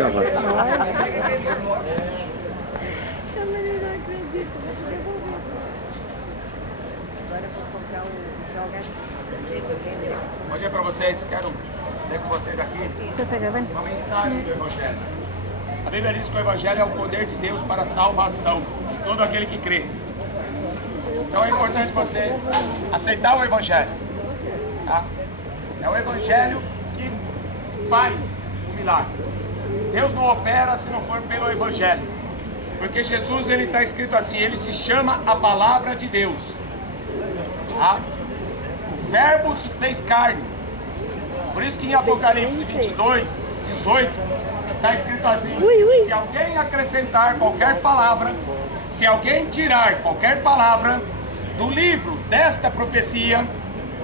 Bom dia para vocês, quero ler com vocês aqui uma mensagem do Evangelho. A Bíblia diz que o Evangelho é o poder de Deus para a salvação de todo aquele que crê. Então é importante você aceitar o Evangelho. Tá? É o Evangelho que faz o milagre. Deus não opera se não for pelo Evangelho. Porque Jesus, ele está escrito assim, ele se chama a palavra de Deus. Tá? O verbo se fez carne. Por isso que em Apocalipse 22, 18, está escrito assim, se alguém acrescentar qualquer palavra, se alguém tirar qualquer palavra do livro desta profecia,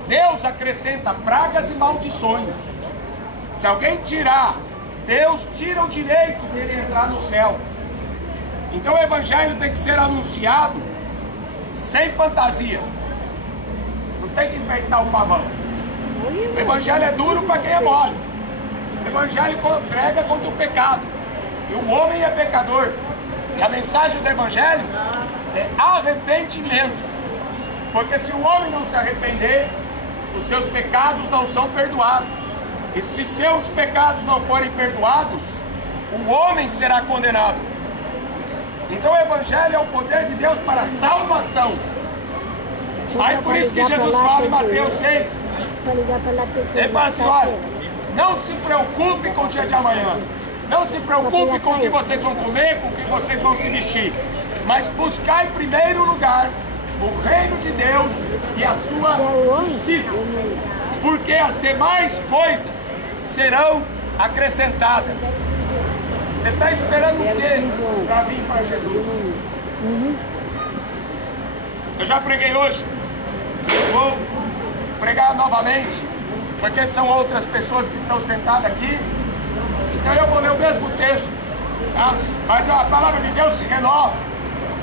Deus acrescenta pragas e maldições. Se alguém tirar, Deus tira o direito dele entrar no céu. Então o Evangelho tem que ser anunciado sem fantasia. Não tem que enfeitar o pavão. O Evangelho é duro para quem é mole. O Evangelho prega contra o pecado. E o homem é pecador. E a mensagem do Evangelho é arrependimento. Porque se o homem não se arrepender, os seus pecados não são perdoados. E se seus pecados não forem perdoados, o homem será condenado. Então o Evangelho é o poder de Deus para a salvação. Aí por isso que Jesus fala em Mateus 6, ele fala assim, olha, não se preocupe com o dia de amanhã, não se preocupe com o que vocês vão comer, com o que vocês vão se vestir, mas buscai em primeiro lugar o reino de Deus e a sua justiça, porque as demais coisas serão acrescentadas. Você está esperando o quê para vir para Jesus? Eu já preguei hoje, vou pregar novamente, porque são outras pessoas que estão sentadas aqui, então eu vou ler o mesmo texto, tá? Mas a palavra de Deus se renova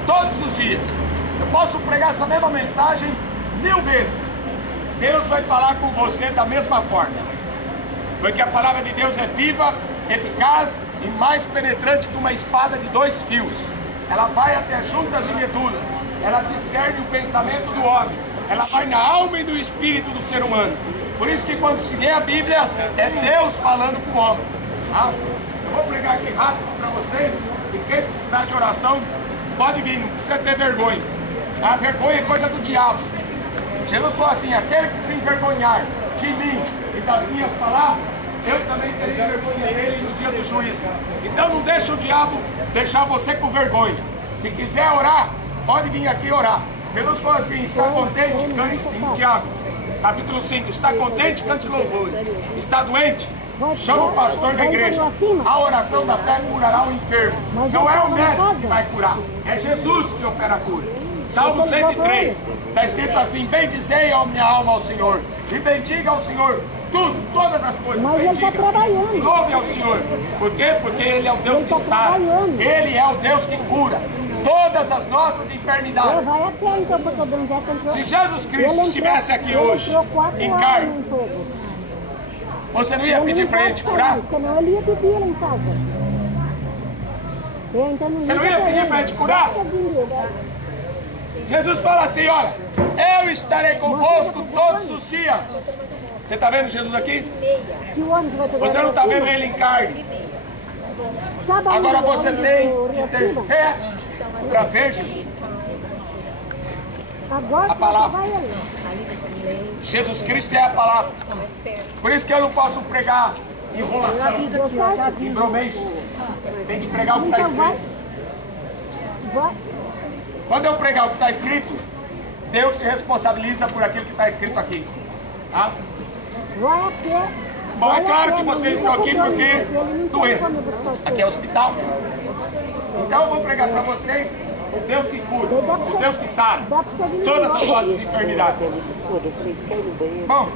todos os dias. Eu posso pregar essa mesma mensagem 1000 vezes, Deus vai falar com você da mesma forma, porque a palavra de Deus é viva, eficaz e mais penetrante que uma espada de 2 fios. Ela vai até juntas e medulas, ela discerne o pensamento do homem, ela vai na alma e no espírito do ser humano. Por isso que quando se lê a Bíblia, é Deus falando com o homem. Tá? Eu vou pregar aqui rápido para vocês, e quem precisar de oração, pode vir, não precisa ter vergonha. A vergonha é coisa do diabo. Jesus falou assim, aquele que se envergonhar de mim e das minhas palavras, eu também terei vergonha dele no dia do juízo. Então não deixa o diabo deixar você com vergonha. Se quiser orar, pode vir aqui orar. Jesus falou assim, está contente, cante em Tiago, capítulo 5, está contente, cante louvores. Está doente? Chama o pastor da igreja. A oração da fé curará o enfermo. Não é o médico que vai curar, é Jesus que opera a cura. Salmo 103, está escrito assim, bendizei a minha alma ao Senhor, e bendiga ao Senhor tudo, todas as coisas. Mas ele está trabalhando. Louve ao Senhor. Por quê? Porque Ele é o Deus que sara. Ele é o Deus que cura todas as nossas enfermidades. Vai até então, porque o Dom Zé entrou. Se Jesus Cristo estivesse aqui hoje, em carne, você não ia pedir para Ele te curar? Senão ele ia pedir lá em casa. Você não ia pedir para Ele te curar? Jesus fala assim, olha, eu estarei convosco todos os dias. Você está vendo Jesus aqui? Você não está vendo Ele em carne. Agora você tem que ter fé para ver Jesus. A palavra. Jesus Cristo é a palavra. Por isso que eu não posso pregar enrolação, embromation. Tem que pregar o que está escrito. Quando eu pregar o que está escrito, Deus se responsabiliza por aquilo que está escrito aqui. Tá? Bom, é claro que vocês estão aqui porque doença. Aqui é hospital. Então eu vou pregar para vocês o Deus que cura, o Deus que sara todas as nossas enfermidades. Bom,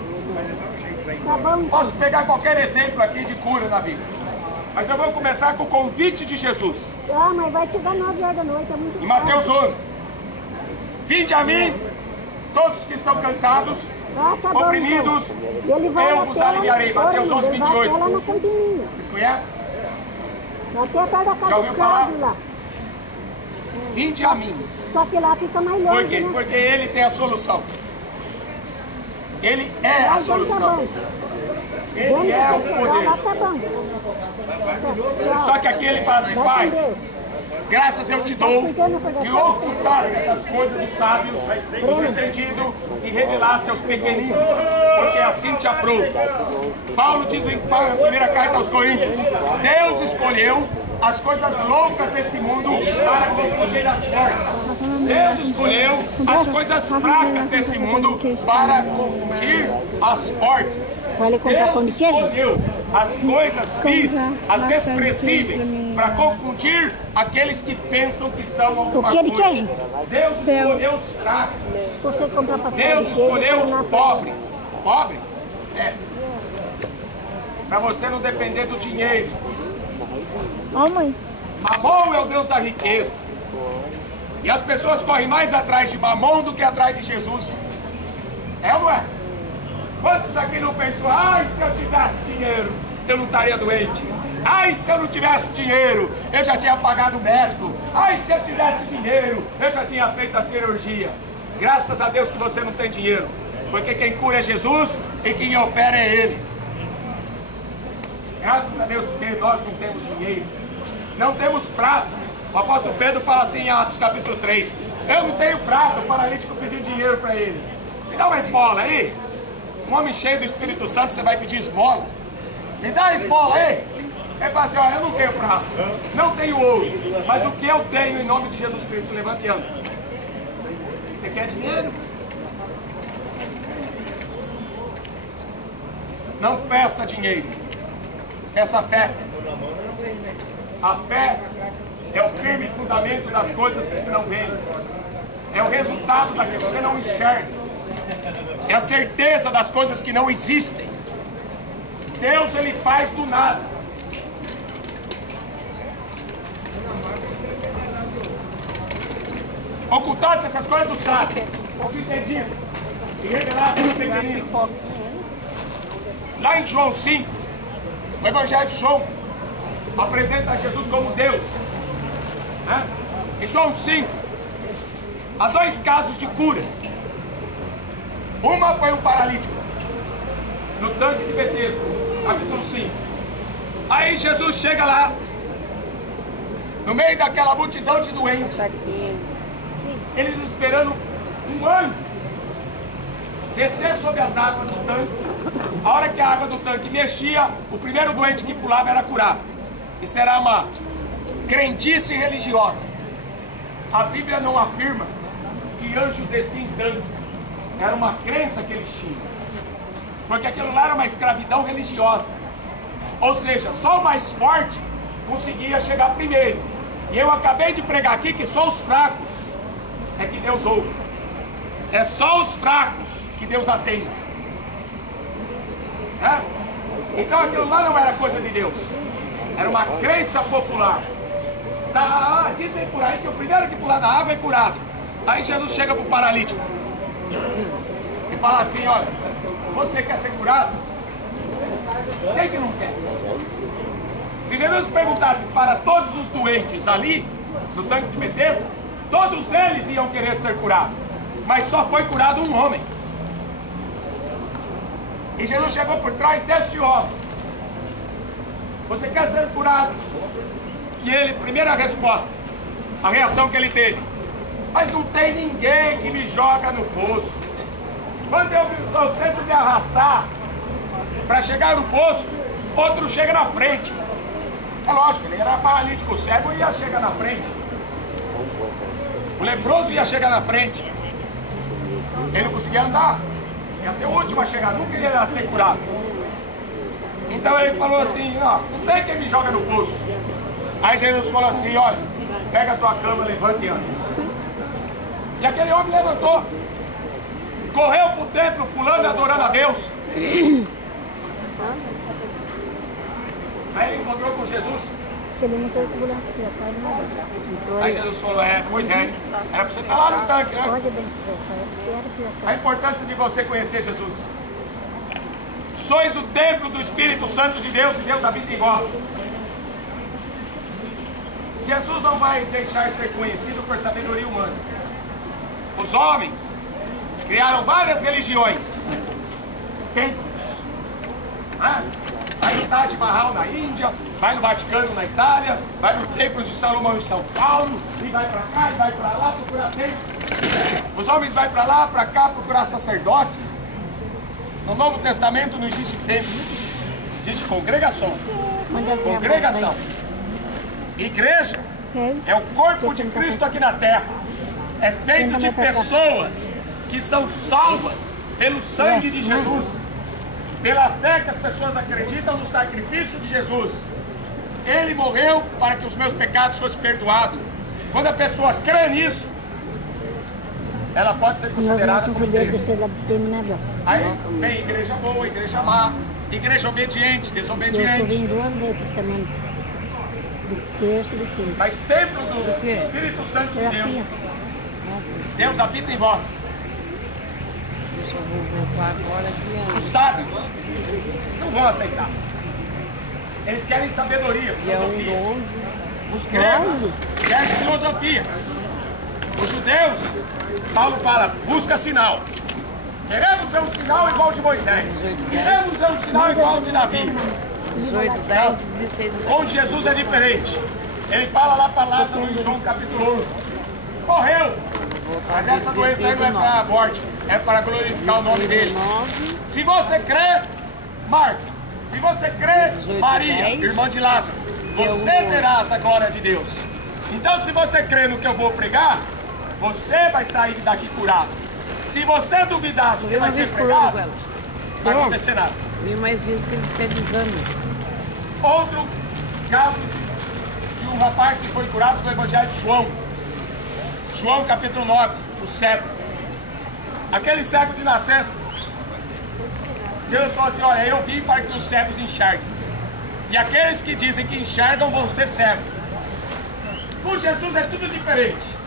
posso pegar qualquer exemplo aqui de cura na Bíblia. Mas eu vou começar com o convite de Jesus. Ah, mas vai chegar 9 horas da noite, é muito em Mateus 11. Vinde a mim, todos que estão cansados, oprimidos, eu vos aliviarei. Mateus 11, 28. Vocês conhecem? Até perto da casa Já ouviu do falar? Cláudio lá. Vinde a mim. Só que lá fica mais longe, Por quê? né? Porque ele tem a solução. Ele é a solução. Ele é o poder. Lá tá bom. Só que aqui ele fala assim, Pai, graças eu te dou que ocultaste essas coisas dos sábios, dos entendidos e revelaste aos pequeninos, porque assim te aprovo. Paulo diz em primeira carta aos Coríntios, Deus escolheu as coisas loucas desse mundo para confundir as fortes. Deus escolheu as coisas fracas desse mundo para confundir as fortes. Deus escolheu as coisas vis, as desprezíveis, para confundir aqueles que pensam que são alguma coisa. Deus escolheu os fracos. Deus escolheu os pobres. Pobre? É. Para você não depender do dinheiro. Ó, mãe. Mamon é o Deus da riqueza. E as pessoas correm mais atrás de Mamon do que atrás de Jesus. É ou não é? Quantos aqui não pensam, ai, se eu tivesse dinheiro, eu não estaria doente. Ai, se eu não tivesse dinheiro, eu já tinha pagado o médico. Ai, se eu tivesse dinheiro, eu já tinha feito a cirurgia. Graças a Deus que você não tem dinheiro. Porque quem cura é Jesus e quem opera é Ele. Graças a Deus porque nós não temos dinheiro. Não temos prata. O apóstolo Pedro fala assim em Atos capítulo 3. Eu não tenho prata, o paralítico pediu dinheiro para ele. Me dá uma esmola aí. Um homem cheio do Espírito Santo, você vai pedir esmola? Me dá a esmola aí. Ele fala assim, olha, eu não tenho prata, não tenho ouro, mas o que eu tenho em nome de Jesus Cristo, levante e anda. Você quer dinheiro? Não peça dinheiro, peça fé. A fé é o firme fundamento das coisas que se não veem. É o resultado daquilo que você não enxerga. É a certeza das coisas que não existem. Deus, Ele faz do nada. Ocultados essas coisas do sábio, os entendidos, e revelados aos pequeninos. Lá em João 5, o Evangelho de João apresenta Jesus como Deus. Né? Em João 5, há dois casos de curas. Uma foi um paralítico, no tanque de Betesda, capítulo 5. Aí Jesus chega lá, no meio daquela multidão de doentes, eles esperando um anjo descer sobre as águas do tanque. A hora que a água do tanque mexia, o primeiro doente que pulava era curado. Isso era uma crendice religiosa. A Bíblia não afirma que anjo descia em tanque. Era uma crença que eles tinham. Porque aquilo lá era uma escravidão religiosa. Ou seja, só o mais forte conseguia chegar primeiro. E eu acabei de pregar aqui que só os fracos é que Deus ouve. É só os fracos que Deus atende. É? Então aquilo lá não era coisa de Deus. Era uma crença popular. Dizem por aí que o primeiro que pular da água é curado. Aí Jesus chega para o paralítico e fala assim, olha, você quer ser curado? Quem que não quer? Se Jesus perguntasse para todos os doentes ali, no tanque de Betesda, todos eles iam querer ser curados. Mas só foi curado um homem. E Jesus chegou por trás deste homem. Você quer ser curado? E ele, primeira resposta, a reação que ele teve. Mas não tem ninguém que me joga no poço. Quando eu tento me arrastar para chegar no poço, outro chega na frente. É lógico, ele era paralítico, o cego ia chegar na frente. O leproso ia chegar na frente. Ele não conseguia andar. Ia ser o último a chegar, nunca ia ser curado. Então ele falou assim, ó, não tem quem me joga no poço. Aí Jesus falou assim, olha, pega a tua cama, levanta e anda. E aquele homem levantou, correu para o templo, pulando e adorando a Deus. Aí ele encontrou com Jesus. Aí Jesus falou, pois é, era para você estar lá no tanque, né? A importância de você conhecer Jesus. Sois o templo do Espírito Santo de Deus e Deus habita em vós. Jesus não vai deixar ser conhecido por sabedoria humana. Os homens criaram várias religiões, templos. Vai no Taj Mahal na Índia, vai no Vaticano na Itália, vai no Templo de Salomão em São Paulo, e vai para cá, e vai para lá procurar templos. Os homens vão para lá, para cá procurar sacerdotes. No Novo Testamento não existe templo, existe congregação. Congregação. Igreja é o corpo de Cristo aqui na terra. É feito de pessoas que são salvas pelo sangue de Jesus, pela fé que as pessoas acreditam no sacrifício de Jesus. Ele morreu para que os meus pecados fossem perdoados. Quando a pessoa crê nisso, ela pode ser considerada como igreja. Aí tem igreja boa, igreja má, igreja obediente, desobediente. Mas templo do Espírito Santo de Deus, Deus habita em vós. Os sábios não vão aceitar. Eles querem sabedoria, filosofia. Os gregos querem filosofia. Os judeus, Paulo fala, busca sinal. Queremos ver um sinal igual ao de Moisés. Queremos ver um sinal igual ao de Davi. 18, 10, 16. Com Jesus é diferente. Ele fala lá para Lázaro em João capítulo 11. Morreu. Mas essa doença aí não é para a morte, é para glorificar o nome dele. Se você crê, Marta. Se você crê, Maria, irmã de Lázaro, você terá essa glória de Deus. Então, se você crê no que eu vou pregar, você vai sair daqui curado. Se você duvidar do que vai ser pregado, não vai acontecer nada. Vi mais vezes que eles pedem exame. Outro caso de um rapaz que foi curado do Evangelho de João. João capítulo 9, o cego. Aquele cego de nascença. Jesus falou assim, olha, eu vim para que os cegos enxerguem. E aqueles que dizem que enxergam vão ser cegos. Com Jesus é tudo diferente.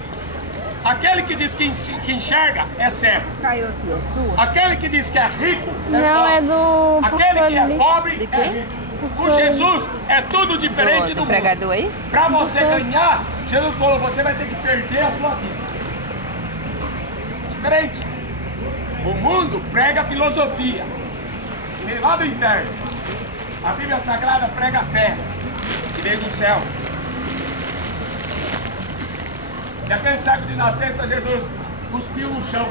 Aquele que diz que enxerga é cego. Caiu aqui, é sua? Aquele que diz que é rico é Não, pobre. é do... Aquele que é pobre De é quem? rico. Com Jesus é tudo diferente do mundo. Pregador aí? Para você ganhar, Jesus falou, você vai ter que perder a sua vida. Diferente. O mundo prega filosofia. Vem lá do inferno. A Bíblia Sagrada prega fé, que veio do céu. E aquele cego de nascença, Jesus cuspiu no chão,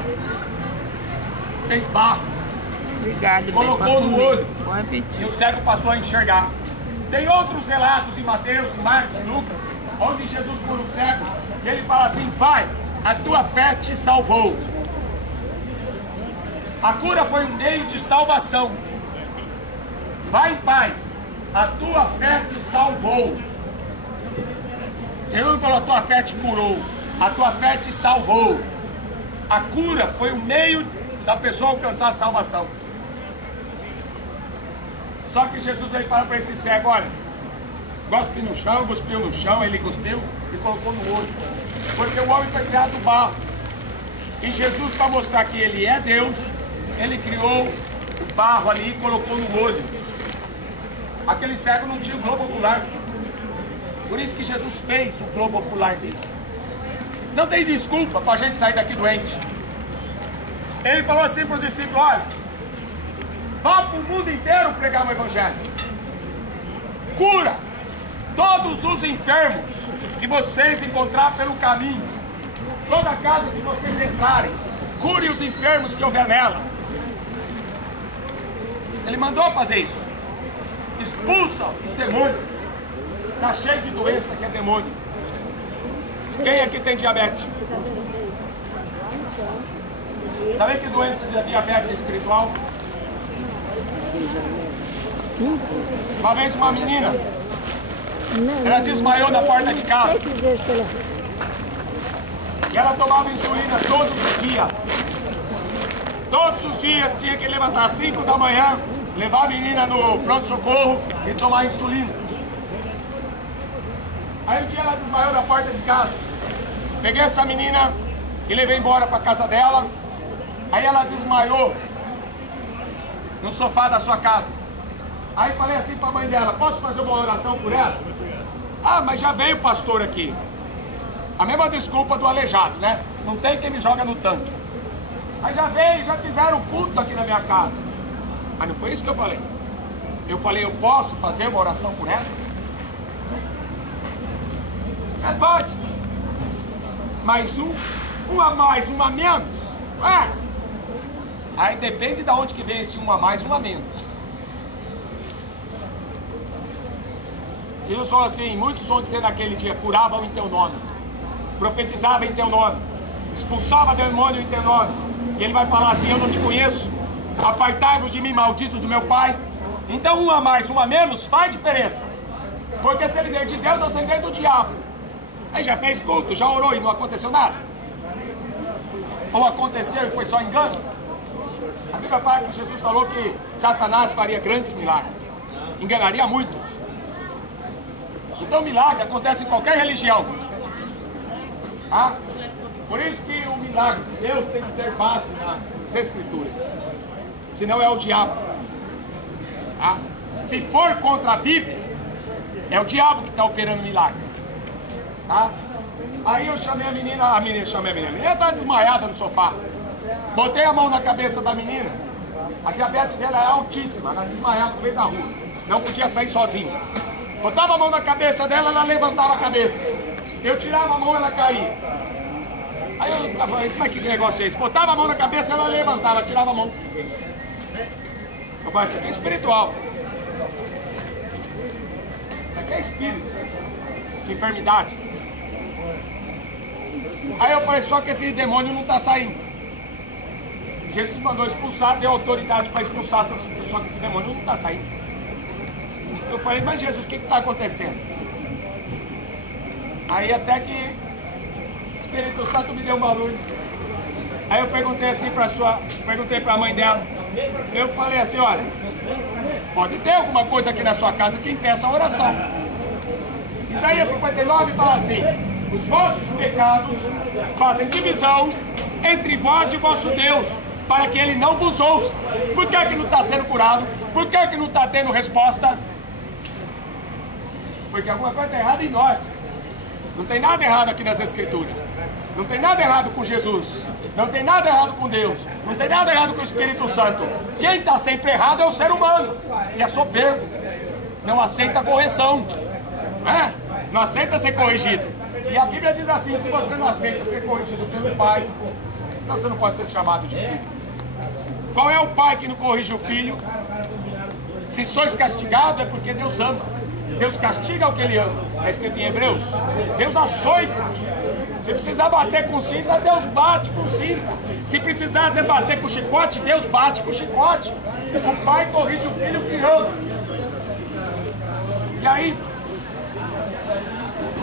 fez barro, Obrigado, colocou no olho Bom apetite. e o cego passou a enxergar. Tem outros relatos em Mateus, Marcos, Lucas, onde Jesus cura o cego e ele fala assim, vai, a tua fé te salvou. A cura foi um meio de salvação. Vai em paz, a tua fé te salvou. Jesus falou, a tua fé te curou, a tua fé te salvou. A cura foi o meio da pessoa alcançar a salvação. Só que Jesus veio falar para esse cego, olha, cuspiu no chão, ele cuspiu e colocou no olho. Porque o homem foi criado do barro. E Jesus, para mostrar que ele é Deus, ele criou o barro ali e colocou no olho. Aquele cego não tinha o globo ocular. Por isso que Jesus fez o globo ocular dele. Não tem desculpa para a gente sair daqui doente. Ele falou assim para os discípulos, olha, vá para o mundo inteiro pregar o Evangelho. Cura todos os enfermos que vocês encontrar pelo caminho. Toda casa que vocês entrarem, cure os enfermos que houver nela. Ele mandou fazer isso. Expulsa os demônios. Está cheio de doença que é demônio. Quem aqui tem diabetes? Sabe que doença de diabetes é espiritual? Uma vez uma menina, ela desmaiou na porta de casa. E ela tomava insulina todos os dias. Todos os dias tinha que levantar às 5 da manhã, levar a menina no pronto-socorro e tomar insulina. Aí um dia ela desmaiou na porta de casa. Peguei essa menina e levei embora para casa dela. Aí ela desmaiou no sofá da sua casa. Aí falei assim para a mãe dela, posso fazer uma oração por ela? Ah, mas já veio o pastor aqui. A mesma desculpa do aleijado, né? Não tem quem me joga no tanque. Mas já veio, já fizeram culto aqui na minha casa. Mas não foi isso que eu falei. Eu falei, eu posso fazer uma oração por ela? É, pode. Mais um a mais, um a menos. Aí depende de onde que vem esse um a mais, um a menos. Jesus falou assim, muitos vão dizer naquele dia, curavam em teu nome, profetizavam em teu nome, expulsavam demônio em teu nome. E ele vai falar assim, eu não te conheço, apartai-vos de mim, maldito do meu pai. Então um a mais, um a menos faz diferença. Porque se ele veio de Deus ou se ele veio do diabo. Aí já fez culto, já orou e não aconteceu nada. Ou aconteceu e foi só engano. A Bíblia fala que Jesus falou que Satanás faria grandes milagres, enganaria muitos. Então milagre acontece em qualquer religião. Por isso que o milagre de Deus tem que ter base nas Escrituras. Senão é o diabo. Se for contra a Bíblia, é o diabo que está operando milagre. Aí eu chamei a menina estava desmaiada no sofá. Botei a mão na cabeça da menina. A diabetes dela é altíssima, ela desmaiava no meio da rua. Não podia sair sozinha. Botava a mão na cabeça dela, ela levantava a cabeça. Eu tirava a mão, ela caía. Aí eu falei, como é que negócio é esse? Botava a mão na cabeça, ela levantava, tirava a mão. Eu falei, isso aqui é espiritual. Isso aqui é espírito de enfermidade. Aí eu falei, só que esse demônio não está saindo. Jesus mandou expulsar, deu autoridade para expulsar, só que esse demônio não está saindo. Eu falei, mas Jesus, o que está acontecendo? Aí até que o Espírito Santo me deu uma luz. Aí eu perguntei assim perguntei para a mãe dela. Eu falei assim, olha, pode ter alguma coisa aqui na sua casa que impeça a oração. Isaías 59 fala assim, os vossos pecados fazem divisão entre vós e o vosso Deus, para que ele não vos ouça. Por que não está sendo curado? Por que não está tendo resposta? Porque alguma coisa está errada em nós. Não tem nada errado aqui nas Escrituras. Não tem nada errado com Jesus. Não tem nada errado com Deus. Não tem nada errado com o Espírito Santo. Quem está sempre errado é o ser humano, que é soberbo. Não aceita correção. Não aceita ser corrigido. E a Bíblia diz assim, se você não aceita ser corrigido pelo Pai, então você não pode ser chamado de filho. Qual é o pai que não corrige o filho? Se sois castigados é porque Deus ama. Deus castiga o que ele ama. Está escrito em Hebreus. Deus açoita. Se precisar bater com cinta, Deus bate com cinta. Se precisar debater com chicote, Deus bate com chicote. O pai corrige o filho que ama. E aí,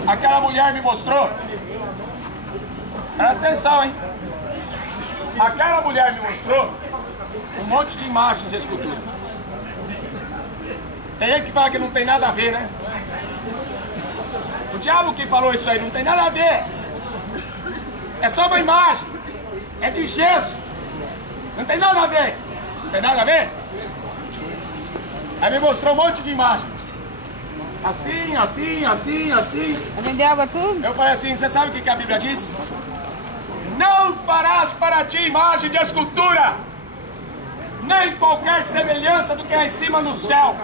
aquela mulher me mostrou. Presta atenção, hein? Aquela mulher me mostrou um monte de imagens de escultura. Tem gente que fala que não tem nada a ver, né? O diabo que falou isso aí, não tem nada a ver. É só uma imagem. É de gesso. Não tem nada a ver. Não tem nada a ver? Aí me mostrou um monte de imagens. Assim, assim, assim, assim. Vai vender água tudo? Eu falei assim, você sabe o que a Bíblia diz? Não farás para ti imagem de escultura, nem qualquer semelhança do que há em cima no céu.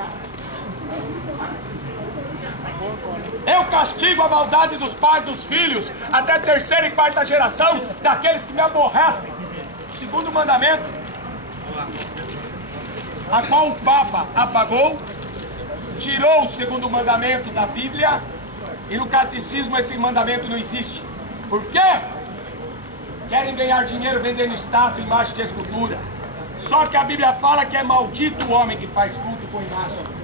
Eu castigo a maldade dos pais, dos filhos, até terceira e quarta geração daqueles que me aborrecem. O segundo mandamento, a qual o Papa apagou, tirou o segundo mandamento da Bíblia, e no catecismo esse mandamento não existe. Por quê? Querem ganhar dinheiro vendendo estátua, imagem de escultura. Só que a Bíblia fala que é maldito o homem que faz culto com imagem.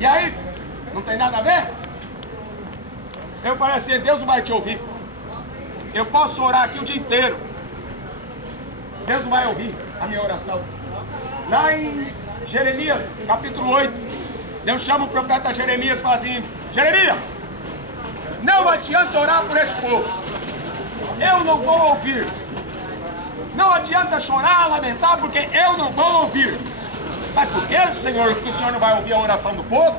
E aí, não tem nada a ver? Eu falei assim, Deus não vai te ouvir. Eu posso orar aqui o dia inteiro. Deus não vai ouvir a minha oração. Lá em Jeremias, capítulo 8, Deus chama o profeta Jeremias e fala assim, Jeremias, não adianta orar por esse povo. Eu não vou ouvir. Não adianta chorar, lamentar, porque eu não vou ouvir. Mas por que, Senhor, que o Senhor não vai ouvir a oração do povo?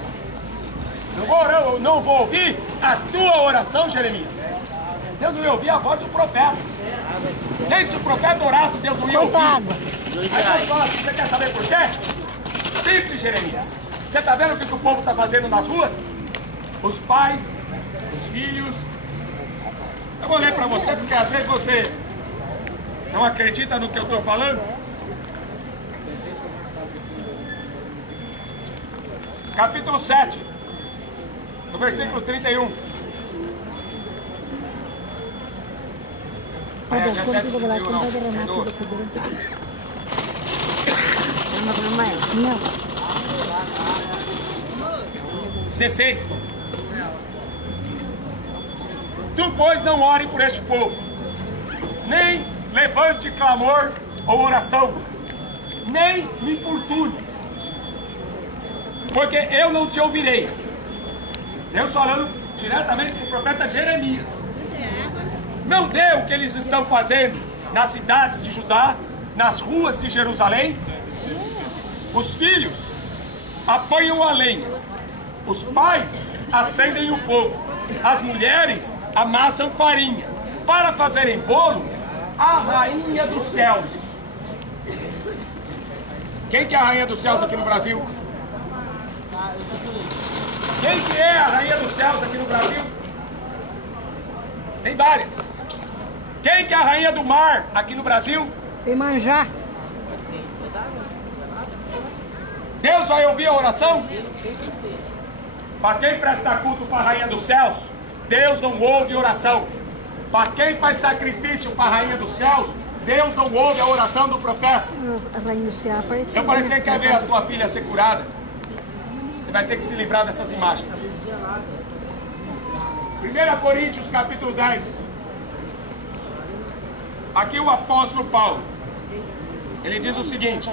Eu não vou ouvir a tua oração, Jeremias. Deus não ia ouvir a voz do profeta. Nem se o profeta orasse, Deus não ia ouvir. Aí Deus fala assim, você quer saber por quê? Simples, Jeremias. Você está vendo o que o povo está fazendo nas ruas? Os pais, os filhos. Eu vou ler para você, porque às vezes você não acredita no que eu estou falando. Capítulo 7, no versículo 31. Ada, É 7, 31 não, perdoa. Não. 16. Tu, pois, não ore por este povo, nem levante clamor ou oração, nem me importunes, porque eu não te ouvirei. Deus falando diretamente com o profeta Jeremias. Não vê o que eles estão fazendo nas cidades de Judá, nas ruas de Jerusalém? Os filhos apanham a lenha, os pais acendem o fogo, as mulheres amassam farinha para fazerem bolo à rainha dos céus. Quem que é a rainha dos céus aqui no Brasil? Quem que é a rainha dos céus aqui no Brasil? Tem várias. Quem que é a rainha do mar aqui no Brasil? Iemanjá. Deus vai ouvir a oração? Para quem presta culto para a rainha dos céus, Deus não ouve oração. Para quem faz sacrifício para a rainha dos céus, Deus não ouve a oração do profeta. A rainha do céu apareceu. Eu falei, você quer ver a tua filha ser curada? Você vai ter que se livrar dessas imagens. 1 Coríntios capítulo 10. Aqui o apóstolo Paulo, ele diz o seguinte: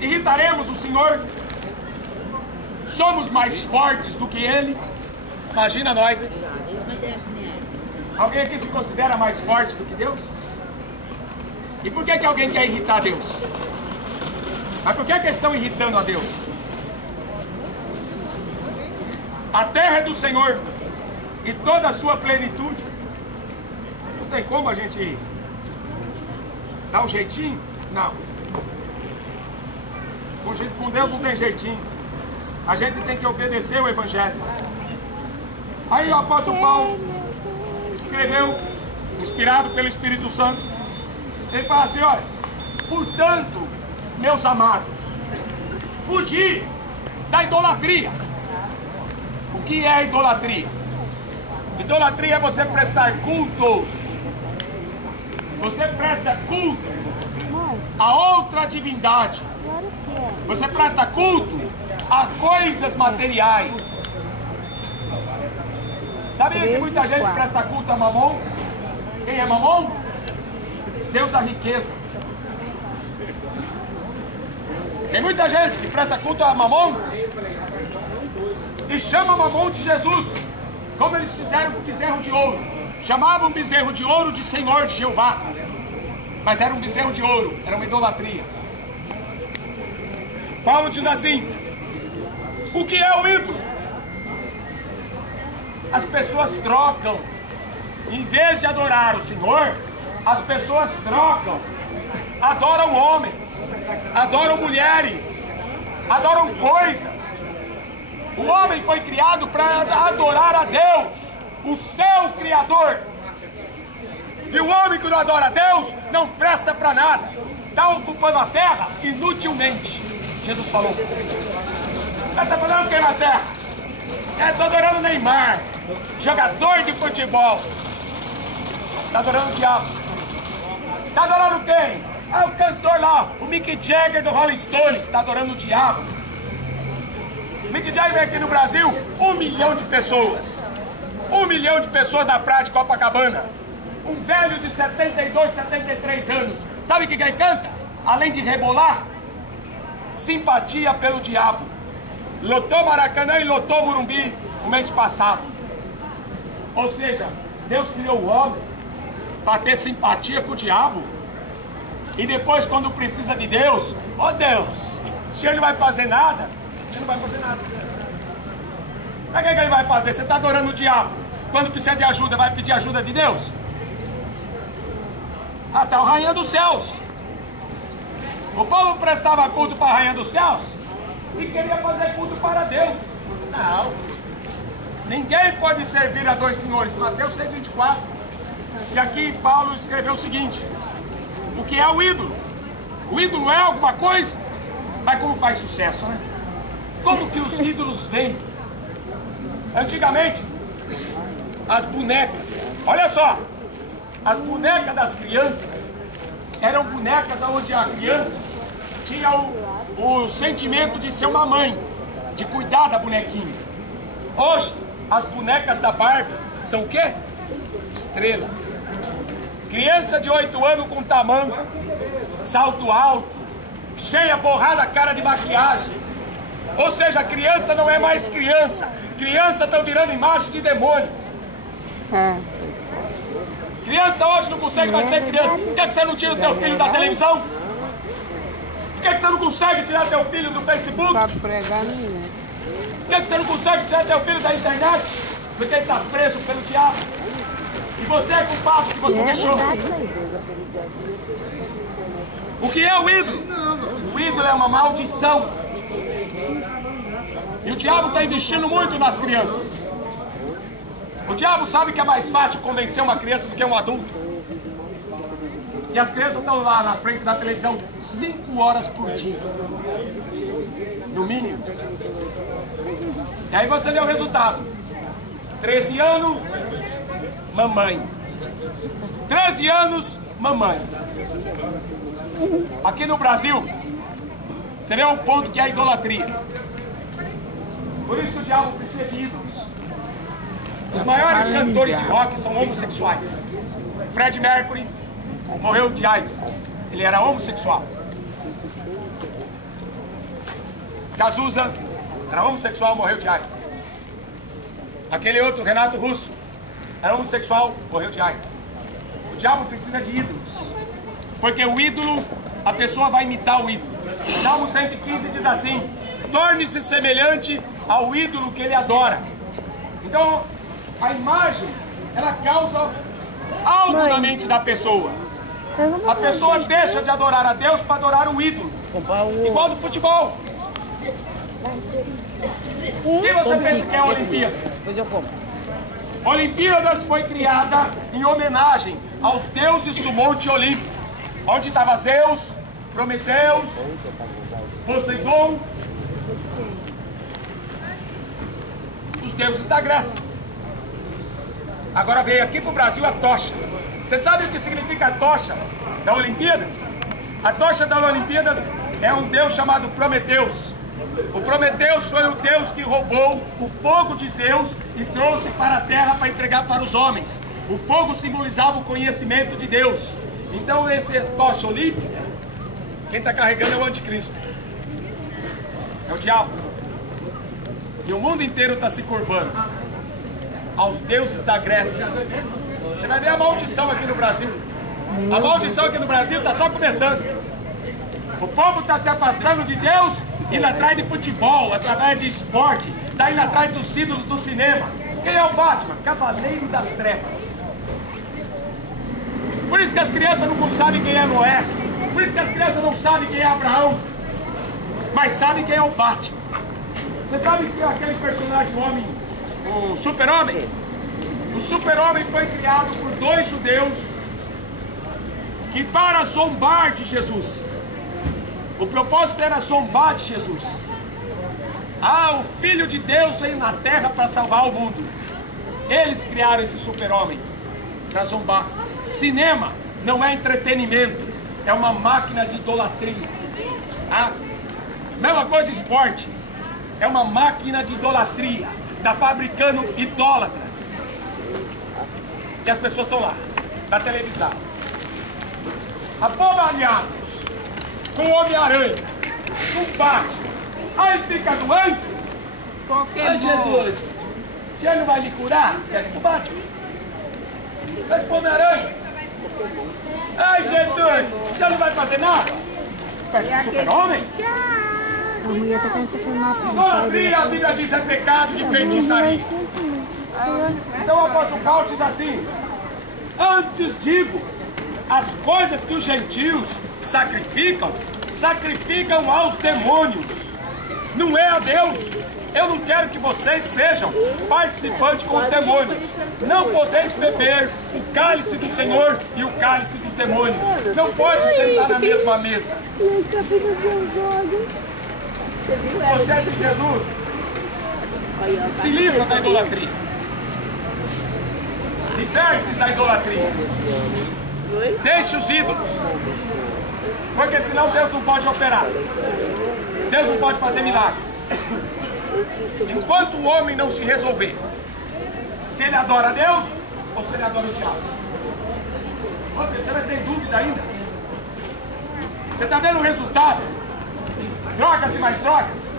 irritaremos o Senhor? Somos mais fortes do que Ele? Imagina nós, hein? Alguém aqui se considera mais forte do que Deus? E por que alguém quer irritar Deus? Mas por que eles estão irritando a Deus? A terra é do Senhor e toda a sua plenitude. Não tem como a gente dar um jeitinho? Não. Com Deus não tem jeitinho. A gente tem que obedecer o Evangelho. Aí o apóstolo Paulo escreveu, inspirado pelo Espírito Santo, ele fala assim, olha, portanto, meus amados, fugir da idolatria. O que é idolatria? Idolatria é você prestar cultos. Você presta culto a outra divindade. Você presta culto a coisas materiais. Sabia que muita gente presta culto a Mamon? Quem é Mamon? Deus da riqueza. Tem muita gente que presta culto a Mamon e chama Mamon de Jesus, como eles fizeram com o bezerro de ouro. Chamavam o bezerro de ouro de Senhor de Jeová, mas era um bezerro de ouro, era uma idolatria. Paulo diz assim: o que é o ídolo? As pessoas trocam, em vez de adorar o Senhor, as pessoas trocam, adoram homens, adoram mulheres, adoram coisas. O homem foi criado para adorar a Deus, o seu Criador. E o homem que não adora a Deus não presta para nada, está ocupando a terra inutilmente. Jesus falou. Está fazendo o que na terra? Está adorando Neymar, jogador de futebol. Está adorando o diabo. Está adorando quem? Ah, o cantor lá, o Mick Jagger do Rolling Stones. Está adorando o diabo. O Mick Jagger veio aqui no Brasil, 1 milhão de pessoas. 1 milhão de pessoas na praia de Copacabana. Um velho de 72, 73 anos. Sabe o que ele canta? Além de rebolar, simpatia pelo diabo. Lotou Maracanã e lotou Morumbi o mês passado. Ou seja, Deus criou o homem para ter simpatia com o diabo. E depois, quando precisa de Deus, ó Deus, Se ele não vai fazer nada, ele não vai fazer nada. Para que ele vai fazer? Você está adorando o diabo. Quando precisa de ajuda, vai pedir ajuda de Deus? Ah, tá o Rainha dos Céus. O povo prestava culto para a Rainha dos Céus e queria fazer culto para Deus. Não. Ninguém pode servir a dois senhores. Mateus 6,24. E aqui Paulo escreveu o seguinte: o que é o ídolo? O ídolo é alguma coisa? Mas como faz sucesso, né? Como que os ídolos vêm? Antigamente, as bonecas, olha só, as bonecas das crianças eram bonecas onde a criança tinha o sentimento de ser uma mãe, de cuidar da bonequinha. Hoje, as bonecas da Barbie são o quê? Estrelas. Criança de 8 anos com tamanho, salto alto, cheia, borrada, cara de maquiagem. Ou seja, a criança não é mais criança. Criança estão virando imagem de demônio. Criança hoje não consegue mais ser criança. Por que você não tira o teu filho da televisão? Por que você não consegue tirar teu filho do Facebook? Por que você não consegue tirar teu filho da internet? Porque ele está preso pelo diabo. E você é culpado que você deixou. O que é o ídolo? O ídolo é uma maldição. E o diabo está investindo muito nas crianças. O diabo sabe que é mais fácil convencer uma criança do que um adulto. E as crianças estão lá na frente da televisão 5 horas por dia. No mínimo. E aí você vê o resultado. 13 anos, mamãe. 13 anos, mamãe. Aqui no Brasil, você vê um ponto que é a idolatria. Por isso que o diabo precisa de ídolos. Os maiores cantores de rock são homossexuais. Fred Mercury morreu de AIDS. Ele era homossexual. Cazuza era homossexual, morreu de AIDS. Aquele outro, Renato Russo, era homossexual, morreu de AIDS. O diabo precisa de ídolos. Porque o ídolo, a pessoa vai imitar o ídolo. Salmo 115 diz assim: torne-se semelhante ao ídolo que ele adora. Então, a imagem, ela causa algo na mente da pessoa. A pessoa deixa de adorar a Deus para adorar o ídolo. Igual do futebol. O que você pensa que é a Olimpíadas? Olimpíadas foi criada em homenagem aos deuses do Monte Olimpo, onde estava Zeus, Prometeus, Poseidon, os deuses da Grécia. Agora veio aqui para o Brasil a tocha. Você sabe o que significa a tocha da Olimpíadas? A tocha da Olimpíadas é um deus chamado Prometeus. O Prometeus foi o deus que roubou o fogo de Zeus e trouxe para a terra para entregar para os homens. O fogo simbolizava o conhecimento de Deus. Então esse tocha olímpica, quem está carregando é o anticristo. É o diabo. E o mundo inteiro está se curvando aos deuses da Grécia. Você vai ver a maldição aqui no Brasil. A maldição aqui no Brasil está só começando. O povo está se afastando de Deus, indo atrás de futebol, através de esporte, está indo atrás dos ídolos do cinema. Quem é o Batman? Cavaleiro das Trevas. Por isso que as crianças não sabem quem é Noé. Por isso que as crianças não sabem quem é Abraão. Mas sabem quem é o Batman. Você sabe que aquele personagem, o homem, o super-homem? O super-homem foi criado por 2 judeus que, para zombar de Jesus, o propósito era zombar de Jesus. Ah, o Filho de Deus veio na terra para salvar o mundo. Eles criaram esse super-homem para zombar. Cinema não é entretenimento, é uma máquina de idolatria. Ah, mesma coisa esporte, é uma máquina de idolatria. Está fabricando idólatras. E as pessoas estão lá, na televisão, abobalhados com o Homem-Aranha, com o Batman. Aí fica doente. Ai, Jesus, se ele não vai me curar, pede pro Batman. Pede pro Homem-Aranha. Ai, Jesus, se ele não vai fazer nada, pede pro Super-Homem. mulher está querendo se filmar. Idolatria, a Bíblia diz, é pecado de feitiçaria. Então o apóstolo Paulo diz assim: antes digo, as coisas que os gentios sacrificam, sacrificam aos demônios, não é a Deus. Eu não quero que vocês sejam participantes com os demônios. Não podeis beber o cálice do Senhor e o cálice dos demônios. Não pode sentar na mesma mesa. Você é de Jesus. Se livra da idolatria. Liberte-se da idolatria. Deixe os ídolos. Porque senão Deus não pode operar. Deus não pode fazer milagre. Enquanto o homem não se resolver se ele adora a Deus ou se ele adora o diabo. Você vai ter dúvida ainda? Você está vendo o resultado? Drogas e mais drogas.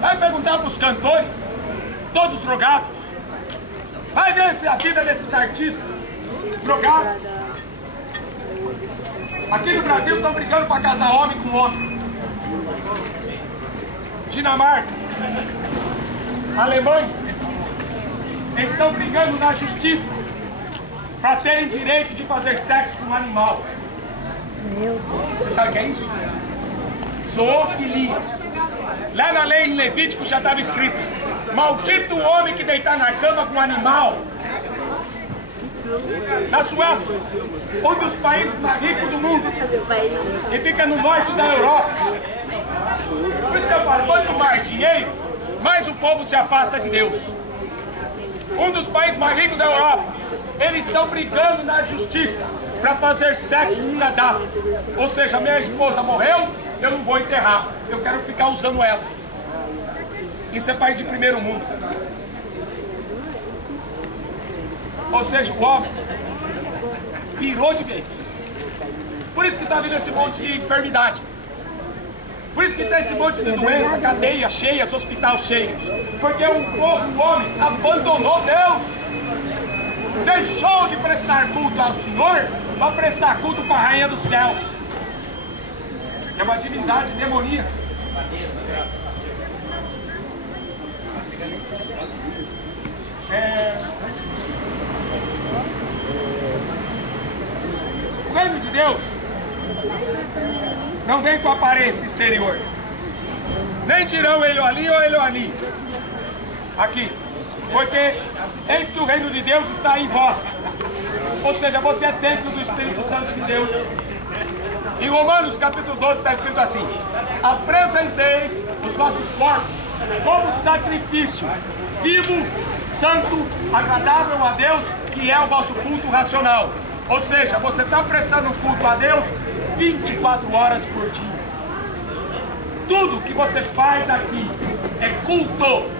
Vai perguntar para os cantores, todos drogados. Vai ver se a vida desses artistas drogados. Aqui no Brasil estão brigando para casar homem com homem. Dinamarca, Alemanha, eles estão brigando na justiça para terem direito de fazer sexo com um animal. Você sabe o que é isso? Zoofilia. Lá na lei em Levítico já estava escrito: maldito o homem que deitar na cama com um animal. Na Suécia, um dos países mais ricos do mundo, que fica no norte da Europa. Por isso eu falo, quanto mais dinheiro, mais o povo se afasta de Deus. Um dos países mais ricos da Europa, eles estão brigando na justiça para fazer sexo com cadáver. Ou seja, minha esposa morreu, eu não vou enterrar, eu quero ficar usando ela. Isso é país de primeiro mundo. Ou seja, o homem pirou de vez. Por isso que está vindo esse monte de enfermidade. Por isso que tem esse monte de doença, cadeias cheias, hospitais cheios. Porque o homem abandonou Deus. Deixou de prestar culto ao Senhor para prestar culto para a Rainha dos Céus. É uma divindade demoníaca. O reino de Deus não vem com aparência exterior. Nem dirão ele ali ou ele ali. Aqui. Porque eis que o reino de Deus está em vós. Ou seja, você é templo do Espírito Santo de Deus. Em Romanos capítulo 12 está escrito assim: apresenteis os vossos corpos como sacrifício vivo, santo, agradável a Deus, que é o vosso culto racional. Ou seja, você está prestando culto a Deus 24 horas por dia. Tudo que você faz aqui é culto.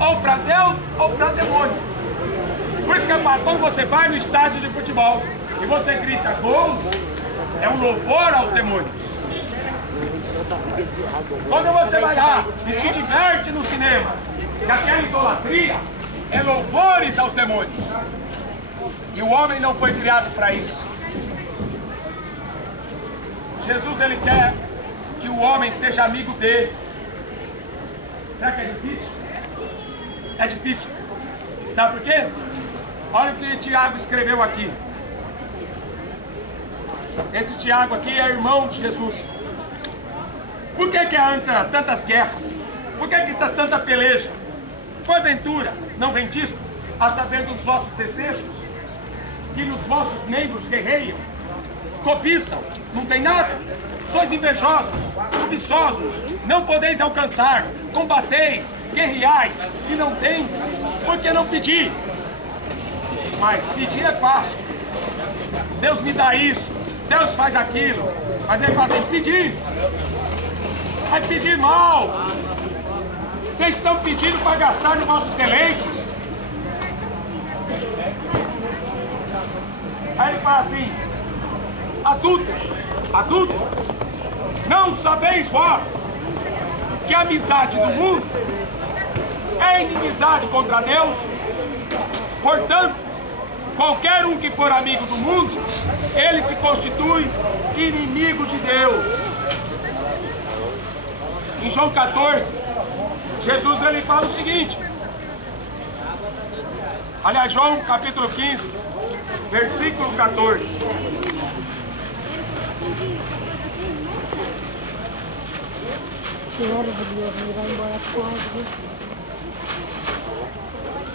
Ou para Deus ou para demônio. Por isso que quando você vai no estádio de futebol e você grita gol, é um louvor aos demônios. Quando você vai lá e se diverte no cinema, que aquela idolatria é louvores aos demônios. E o homem não foi criado para isso. Jesus, ele quer que o homem seja amigo dele. Será que é difícil? É difícil. Sabe por quê? Olha o que Tiago escreveu aqui. Esse Tiago aqui é irmão de Jesus. Por que há tantas guerras? Por que está tanta peleja? Porventura, não vem disto, a saber dos vossos desejos, que nos vossos membros guerreiam, cobiçam, não tem nada? Sois invejosos, cobiçosos, não podeis alcançar, combateis, guerreais, e não tem, porque não pedir? Mas pedir é fácil. Deus me dá isso, Deus faz aquilo, mas ele faz assim, pedir. Vai pedir mal. Vocês estão pedindo para gastar nos vossos deleites. Aí ele fala assim: adúlteros, não sabeis vós que a amizade do mundo é inimizade contra Deus? Portanto, qualquer um que for amigo do mundo, ele se constitui inimigo de Deus. Em João 14, Jesus ele fala o seguinte. Aliás, João capítulo 15, versículo 14.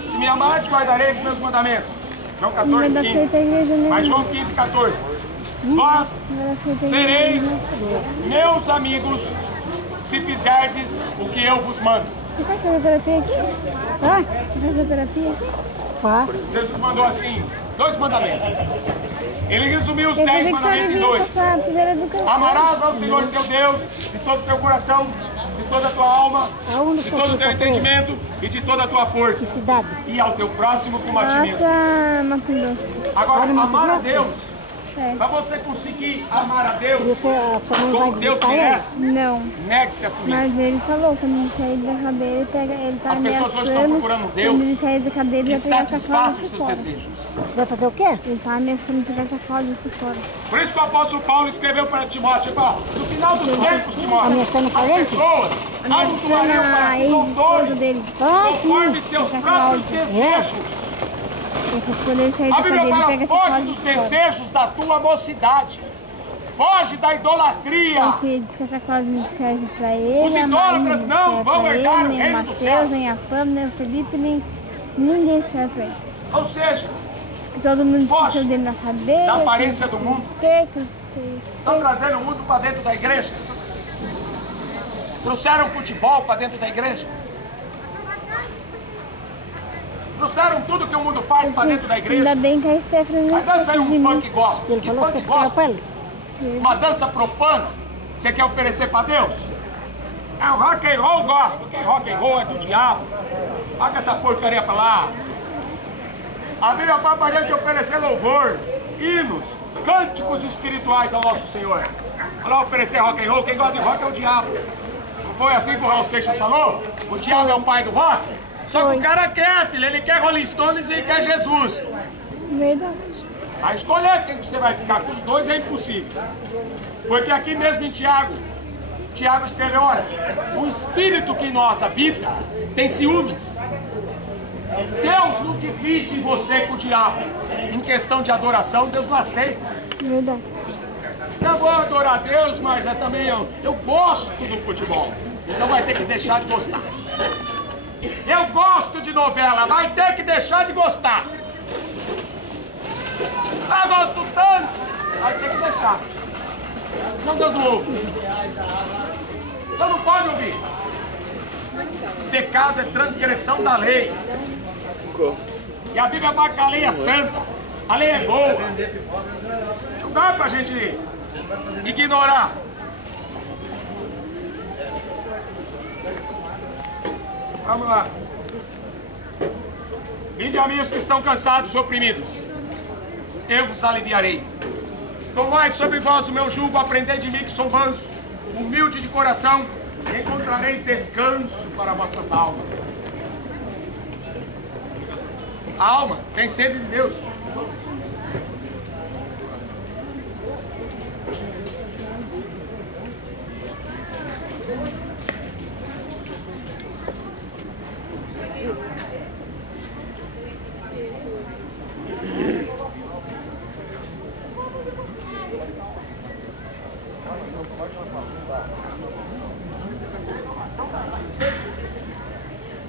Se me amares, guardareis os meus mandamentos. João 14, 15. Mas João 15, 14. Vós sereis meus amigos se fizerdes o que eu vos mando. Você faz fisioterapia aqui? Ah, você faz fisioterapia aqui? Faço. Jesus mandou assim, 2 mandamentos. Ele resumiu os 10 mandamentos em 2. Amarás ao Senhor teu Deus de todo o teu coração, de toda a tua alma, de todo o teu entendimento e de toda a tua força. E ao teu próximo como a ti mesmo. Agora, amar a Deus, para você conseguir amar a Deus como Deus merece, negue-se a si mesmo. Mas ele falou, quando ele sair da cadeia, ele tá As pessoas hoje estão procurando um Deus que satisfaça os seus desejos. Vai fazer o quê? Ele tá ameaçando pegar a sacola disso fora. Por isso que o apóstolo Paulo escreveu para Timóteo, no final dos tempos, Timóteo, ameaçando as pessoas amontoariam para si doutores, conforme seus próprios desejos. A Bíblia fala, foge dos desejos da tua mocidade. Foge da idolatria. Porque diz que a sacola não escreve para ele. Os idólatras não vão herdar o reino dos céus. Nem a Fama, nem o Felipe, nem ninguém escreve para ele. Ou seja, diz que todo mundo esqueceu dele na cadeia. Da aparência do mundo. Estão trazendo o mundo para dentro da igreja. Trouxeram futebol para dentro da igreja. Trouxeram tudo que o mundo faz para dentro da igreja. Ainda bem que a Stephanie não dança aí um funk gospel. Que funk gospel? Uma dança profana. Você quer oferecer para Deus? É um rock and roll gospel. Que rock and roll é do diabo. Paga essa porcaria para lá. A Bíblia fala para a gente oferecer louvor, hinos, cânticos espirituais ao nosso Senhor. Para oferecer rock and roll, quem gosta de rock é o diabo. Não foi assim que o Raul Seixas falou? O diabo é o pai do rock? Só que o cara quer, filho, ele quer Rolling Stones e quer Jesus. Verdade. A escolher quem você vai ficar com os dois é impossível. Porque aqui mesmo em Tiago escreveu, olha, o espírito que em nós habita tem ciúmes. Deus não divide você com o diabo. Em questão de adoração, Deus não aceita. Verdade. Eu vou adorar a Deus, mas também eu gosto do futebol. Então vai ter que deixar de gostar. Eu gosto de novela, vai ter que deixar de gostar. Eu gosto tanto, vai ter que deixar. Senão Deus não ouve. Então não pode ouvir. Pecado é transgressão da lei. E a Bíblia fala que a lei é santa, a lei é boa. Não dá pra gente ignorar. Vamos lá. Vinde a mim os que estão cansados e oprimidos, eu vos aliviarei. Tomai sobre vós o meu jugo, aprendei de mim que sou manso, humilde de coração, e encontrareis descanso para vossas almas. A alma tem sede de Deus.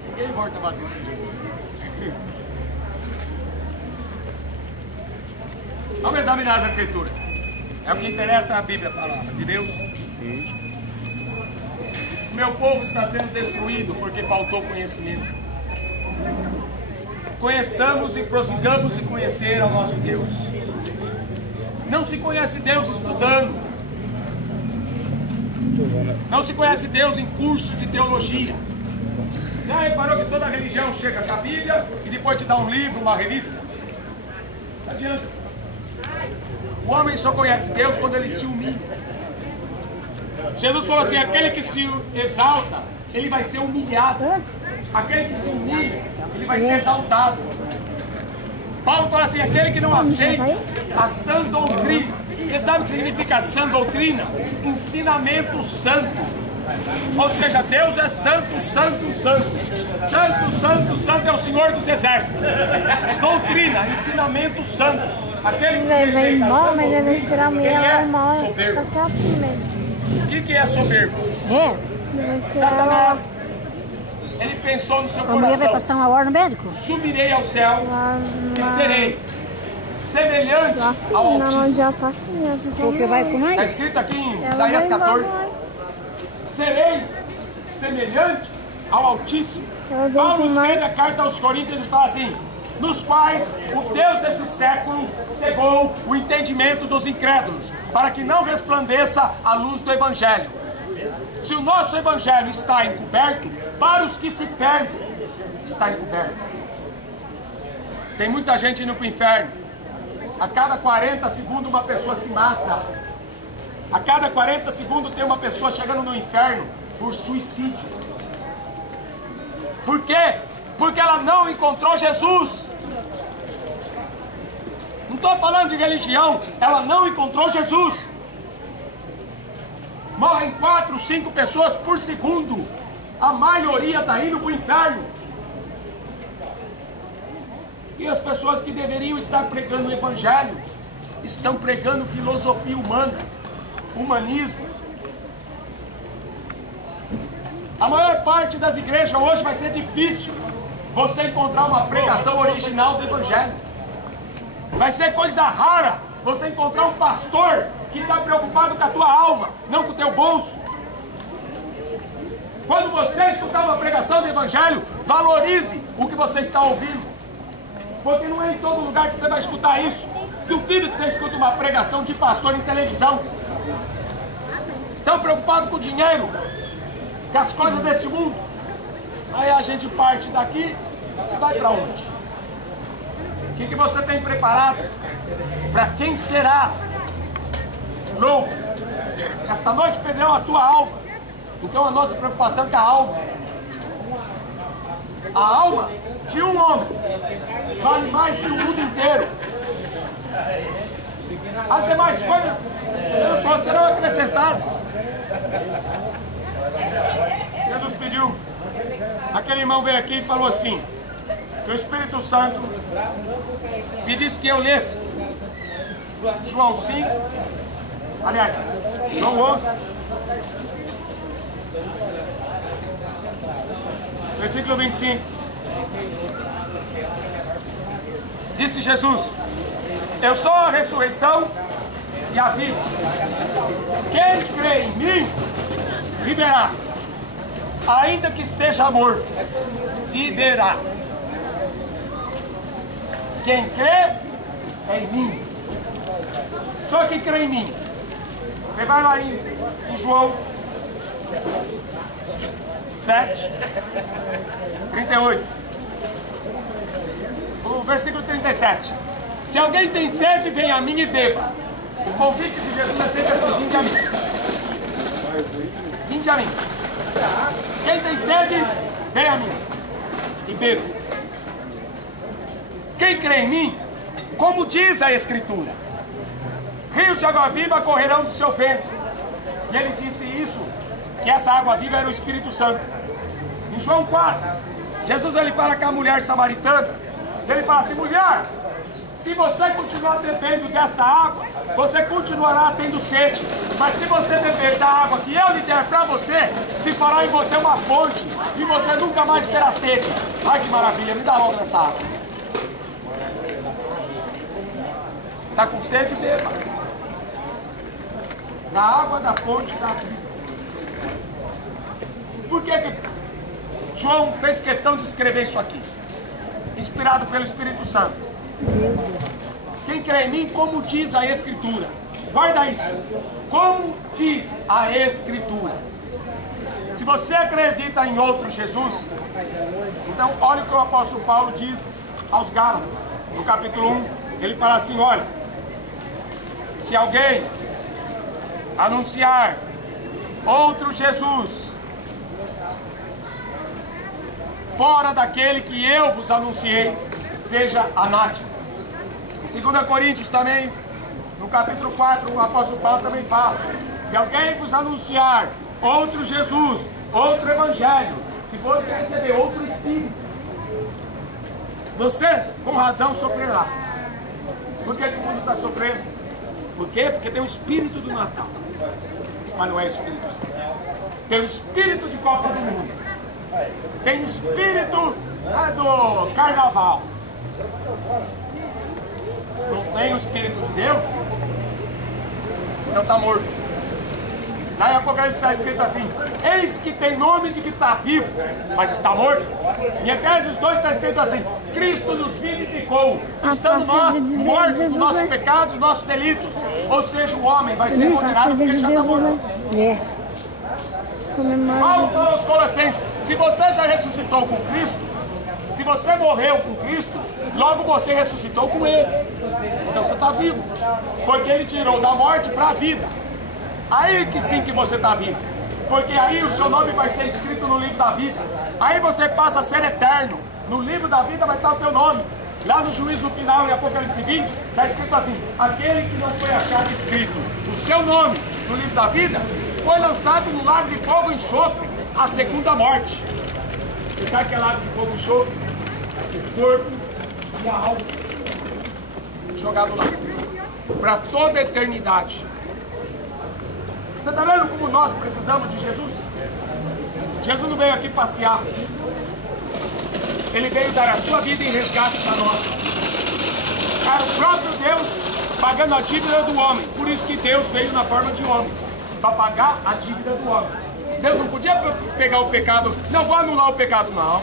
Ninguém volta vazio esse dia. Vamos examinar as escrituras. É o que interessa a Bíblia, a palavra de Deus. O meu povo está sendo destruído porque faltou conhecimento. Conheçamos e prossigamos em conhecer ao nosso Deus. Não se conhece Deus estudando. Não se conhece Deus em cursos de teologia. Já reparou que toda religião chega com a Bíblia e depois te dá um livro, uma revista? Não adianta. O homem só conhece Deus quando ele se humilha. Jesus falou assim, aquele que se exalta, ele vai ser humilhado. Aquele que se humilha, ele vai ser exaltado. Paulo fala assim, aquele que não aceita a sã doutrina. Você sabe o que significa sã doutrina? Ensinamento santo. Ou seja, Deus é santo, santo, santo. Santo, santo, santo é o Senhor dos Exércitos. Doutrina, ensinamento santo. Aquele que Vai rejeita a embora, sã mas ele vai doutrina, esperar ele amanhã, é uma hora. soberbo. Tá assim mesmo. O que é soberbo? Ele vai esperar. Satanás, ele pensou no seu A mulher vai coração: passar uma hora no médico? subirei ao céu e serei semelhante ao Não, Altíssimo. já tá assim mesmo. Porque vai com Está nós? escrito aqui em Ela Isaías vai embora, 14: mas serei semelhante ao Altíssimo. ela vem Paulo com escreve mais. a carta aos Coríntios e fala assim: nos quais o Deus desse século cegou o entendimento dos incrédulos, para que não resplandeça a luz do Evangelho. Se o nosso Evangelho está encoberto, para os que se perdem, está encoberto. Tem muita gente indo para o inferno. A cada 40 segundos uma pessoa se mata. A cada 40 segundos tem uma pessoa chegando no inferno por suicídio. Por quê? Porque ela não encontrou Jesus. Não estou falando de religião, ela não encontrou Jesus. Morrem 4, 5 pessoas por segundo. A maioria está indo para o inferno. E as pessoas que deveriam estar pregando o Evangelho estão pregando filosofia humana, humanismo. A maior parte das igrejas hoje vai ser difícil você encontrar uma pregação original do Evangelho. Vai ser coisa rara você encontrar um pastor que está preocupado com a tua alma, não com o teu bolso. Quando você escutar uma pregação do Evangelho, valorize o que você está ouvindo. Porque não é em todo lugar que você vai escutar isso. Duvido que você escute uma pregação de pastor em televisão. Tão preocupado com o dinheiro, com as coisas deste mundo. Aí a gente parte daqui e vai para onde? O que você tem preparado? Para quem será? Louco. Esta noite perdeu a tua alma. Então a nossa preocupação é com a alma. A alma de um homem vale mais que o mundo inteiro. As demais coisas só serão acrescentadas. Jesus pediu. Aquele irmão veio aqui e falou assim: que o Espírito Santo pedisse que eu lesse João 5, aliás, João 11, versículo 25. Disse Jesus: eu sou a ressurreição e a vida. Quem crê em mim, viverá. Ainda que esteja morto, viverá. Quem crê em mim. Só quem crê em mim. Você vai lá em João 7, 38. O versículo 37. Se alguém tem sede, venha a mim e beba. O convite de Jesus é sempre assim: vinde a mim. Vinde a mim. Quem tem sede, venha a mim e beba. Quem crê em mim, como diz a Escritura, rios de água viva correrão do seu ventre. E ele disse isso, que essa água viva era o Espírito Santo. Em João 4, Jesus ele fala com a mulher samaritana. Ele fala assim: mulher, se você continuar bebendo desta água, você continuará tendo sede. Mas se você beber da água que eu lhe der para você, se fará em você uma fonte e você nunca mais terá sede. Ai que maravilha, me dá logo dessa água. Está com sede, beba. Da água da fonte da vida. Por que João fez questão de escrever isso aqui? Inspirado pelo Espírito Santo. Quem crê em mim, como diz a Escritura. Guarda isso. Como diz a Escritura. Se você acredita em outro Jesus, então olha o que o apóstolo Paulo diz aos Gálatas. No capítulo 1, ele fala assim: olha, se alguém anunciar outro Jesus fora daquele que eu vos anunciei, seja anátema. Em 2 Coríntios também, no capítulo 4, o apóstolo Paulo também fala: se alguém vos anunciar outro Jesus, outro Evangelho, se você receber outro Espírito, você, com razão, sofrerá. Por que o mundo está sofrendo? Por quê? Porque tem o Espírito do Natal, mas não é o Espírito Santo. Tem o Espírito de Copa do Mundo, tem o Espírito do Carnaval. Não tem o Espírito de Deus, então está morto. Lá em Apocalipse está escrito assim: eis que tem nome de que está vivo, mas está morto. Em Efésios 2 está escrito assim: Cristo nos vivificou, estando nós mortos dos nossos pecados, dos nossos delitos. Ou seja, o homem vai ser condenado porque ele já está morto. Paulo fala aos Colossenses: se você já ressuscitou com Cristo, se você morreu com Cristo, logo você ressuscitou com Ele. Então você está vivo, porque Ele tirou da morte para a vida. Aí que sim que você está vivo, porque aí o seu nome vai ser escrito no livro da vida. Aí você passa a ser eterno. No livro da vida vai estar o teu nome. Lá no juízo final, em Apocalipse 20, está escrito assim: aquele que não foi achado escrito o seu nome no livro da vida foi lançado no lago de fogo e enxofre, a segunda morte. Você sabe o que é lago de fogo e enxofre? O corpo e a alma jogado lá para toda a eternidade. Você está vendo como nós precisamos de Jesus? Jesus não veio aqui passear. Ele veio dar a sua vida em resgate para nós. Era o próprio Deus pagando a dívida do homem. Por isso que Deus veio na forma de homem, para pagar a dívida do homem. Deus não podia pegar o pecado, não vou anular o pecado, não.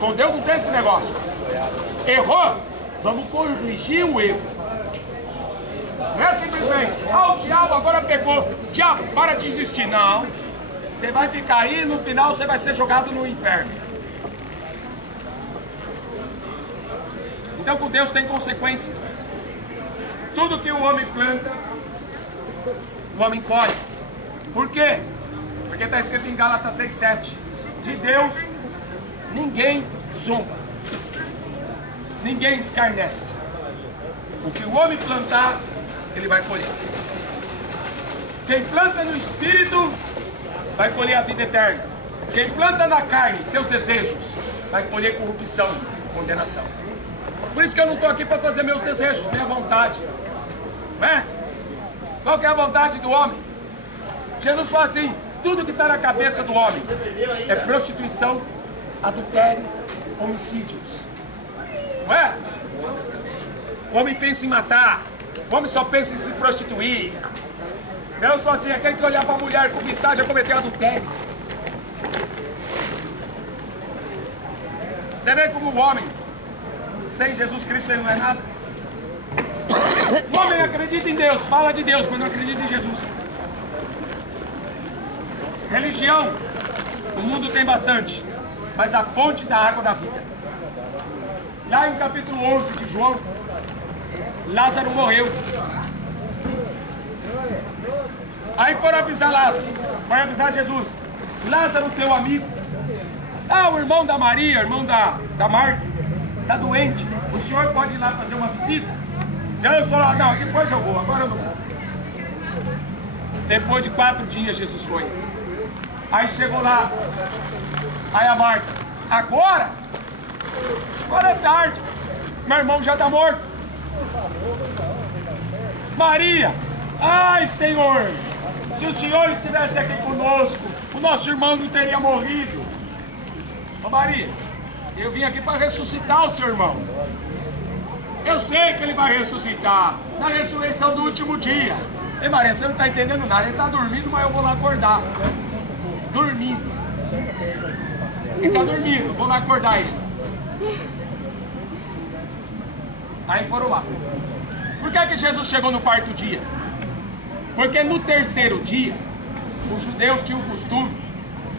Com Deus não tem esse negócio. Errou, vamos corrigir o erro. Não é simplesmente: o diabo agora pegou, diabo, para de existir. Não, você vai ficar aí, no final você vai ser jogado no inferno. Então com Deus tem consequências. Tudo que o homem planta, o homem colhe. Por quê? Porque está escrito em Gálatas 6,7: de Deus ninguém zomba, ninguém escarnece. O que o homem plantar, ele vai colher. Quem planta no Espírito vai colher a vida eterna. Quem planta na carne, seus desejos, vai colher corrupção, condenação. Por isso que eu não estou aqui para fazer meus desejos, minha vontade. Não é? Qual que é a vontade do homem? Jesus fala assim: tudo que está na cabeça do homem é prostituição, adultério, homicídios. Não é? O homem pensa em matar, o homem só pensa em se prostituir. Deus fala assim: aquele que olhar para a mulher cobiçar já cometeu adultério. Você vê como o homem, sem Jesus Cristo, ele não é nada. O homem acredita em Deus, fala de Deus, mas não acredita em Jesus. Religião, o mundo tem bastante, mas a fonte da água da vida. Lá em capítulo 11 de João, Lázaro morreu. Aí foram avisar Lázaro, foram avisar Jesus: Lázaro, teu amigo, o irmão da Maria, irmão da Marta, está doente, o senhor pode ir lá fazer uma visita? Jesus falou: não, depois eu vou, agora eu não vou. Depois de 4 dias Jesus foi. Aí chegou lá, aí a Marta: agora é tarde, meu irmão já está morto. Maria: ai, Senhor, se o Senhor estivesse aqui conosco, o nosso irmão não teria morrido. Ô Maria, eu vim aqui para ressuscitar o seu irmão. Eu sei que ele vai ressuscitar na ressurreição do último dia. Ei Maria, você não está entendendo nada, ele está dormindo, mas eu vou lá acordar. Dormindo. Ele está dormindo, vou lá acordar ele. Aí foram lá. Por que Jesus chegou no 4º dia? Porque no 3º dia, os judeus tinham o costume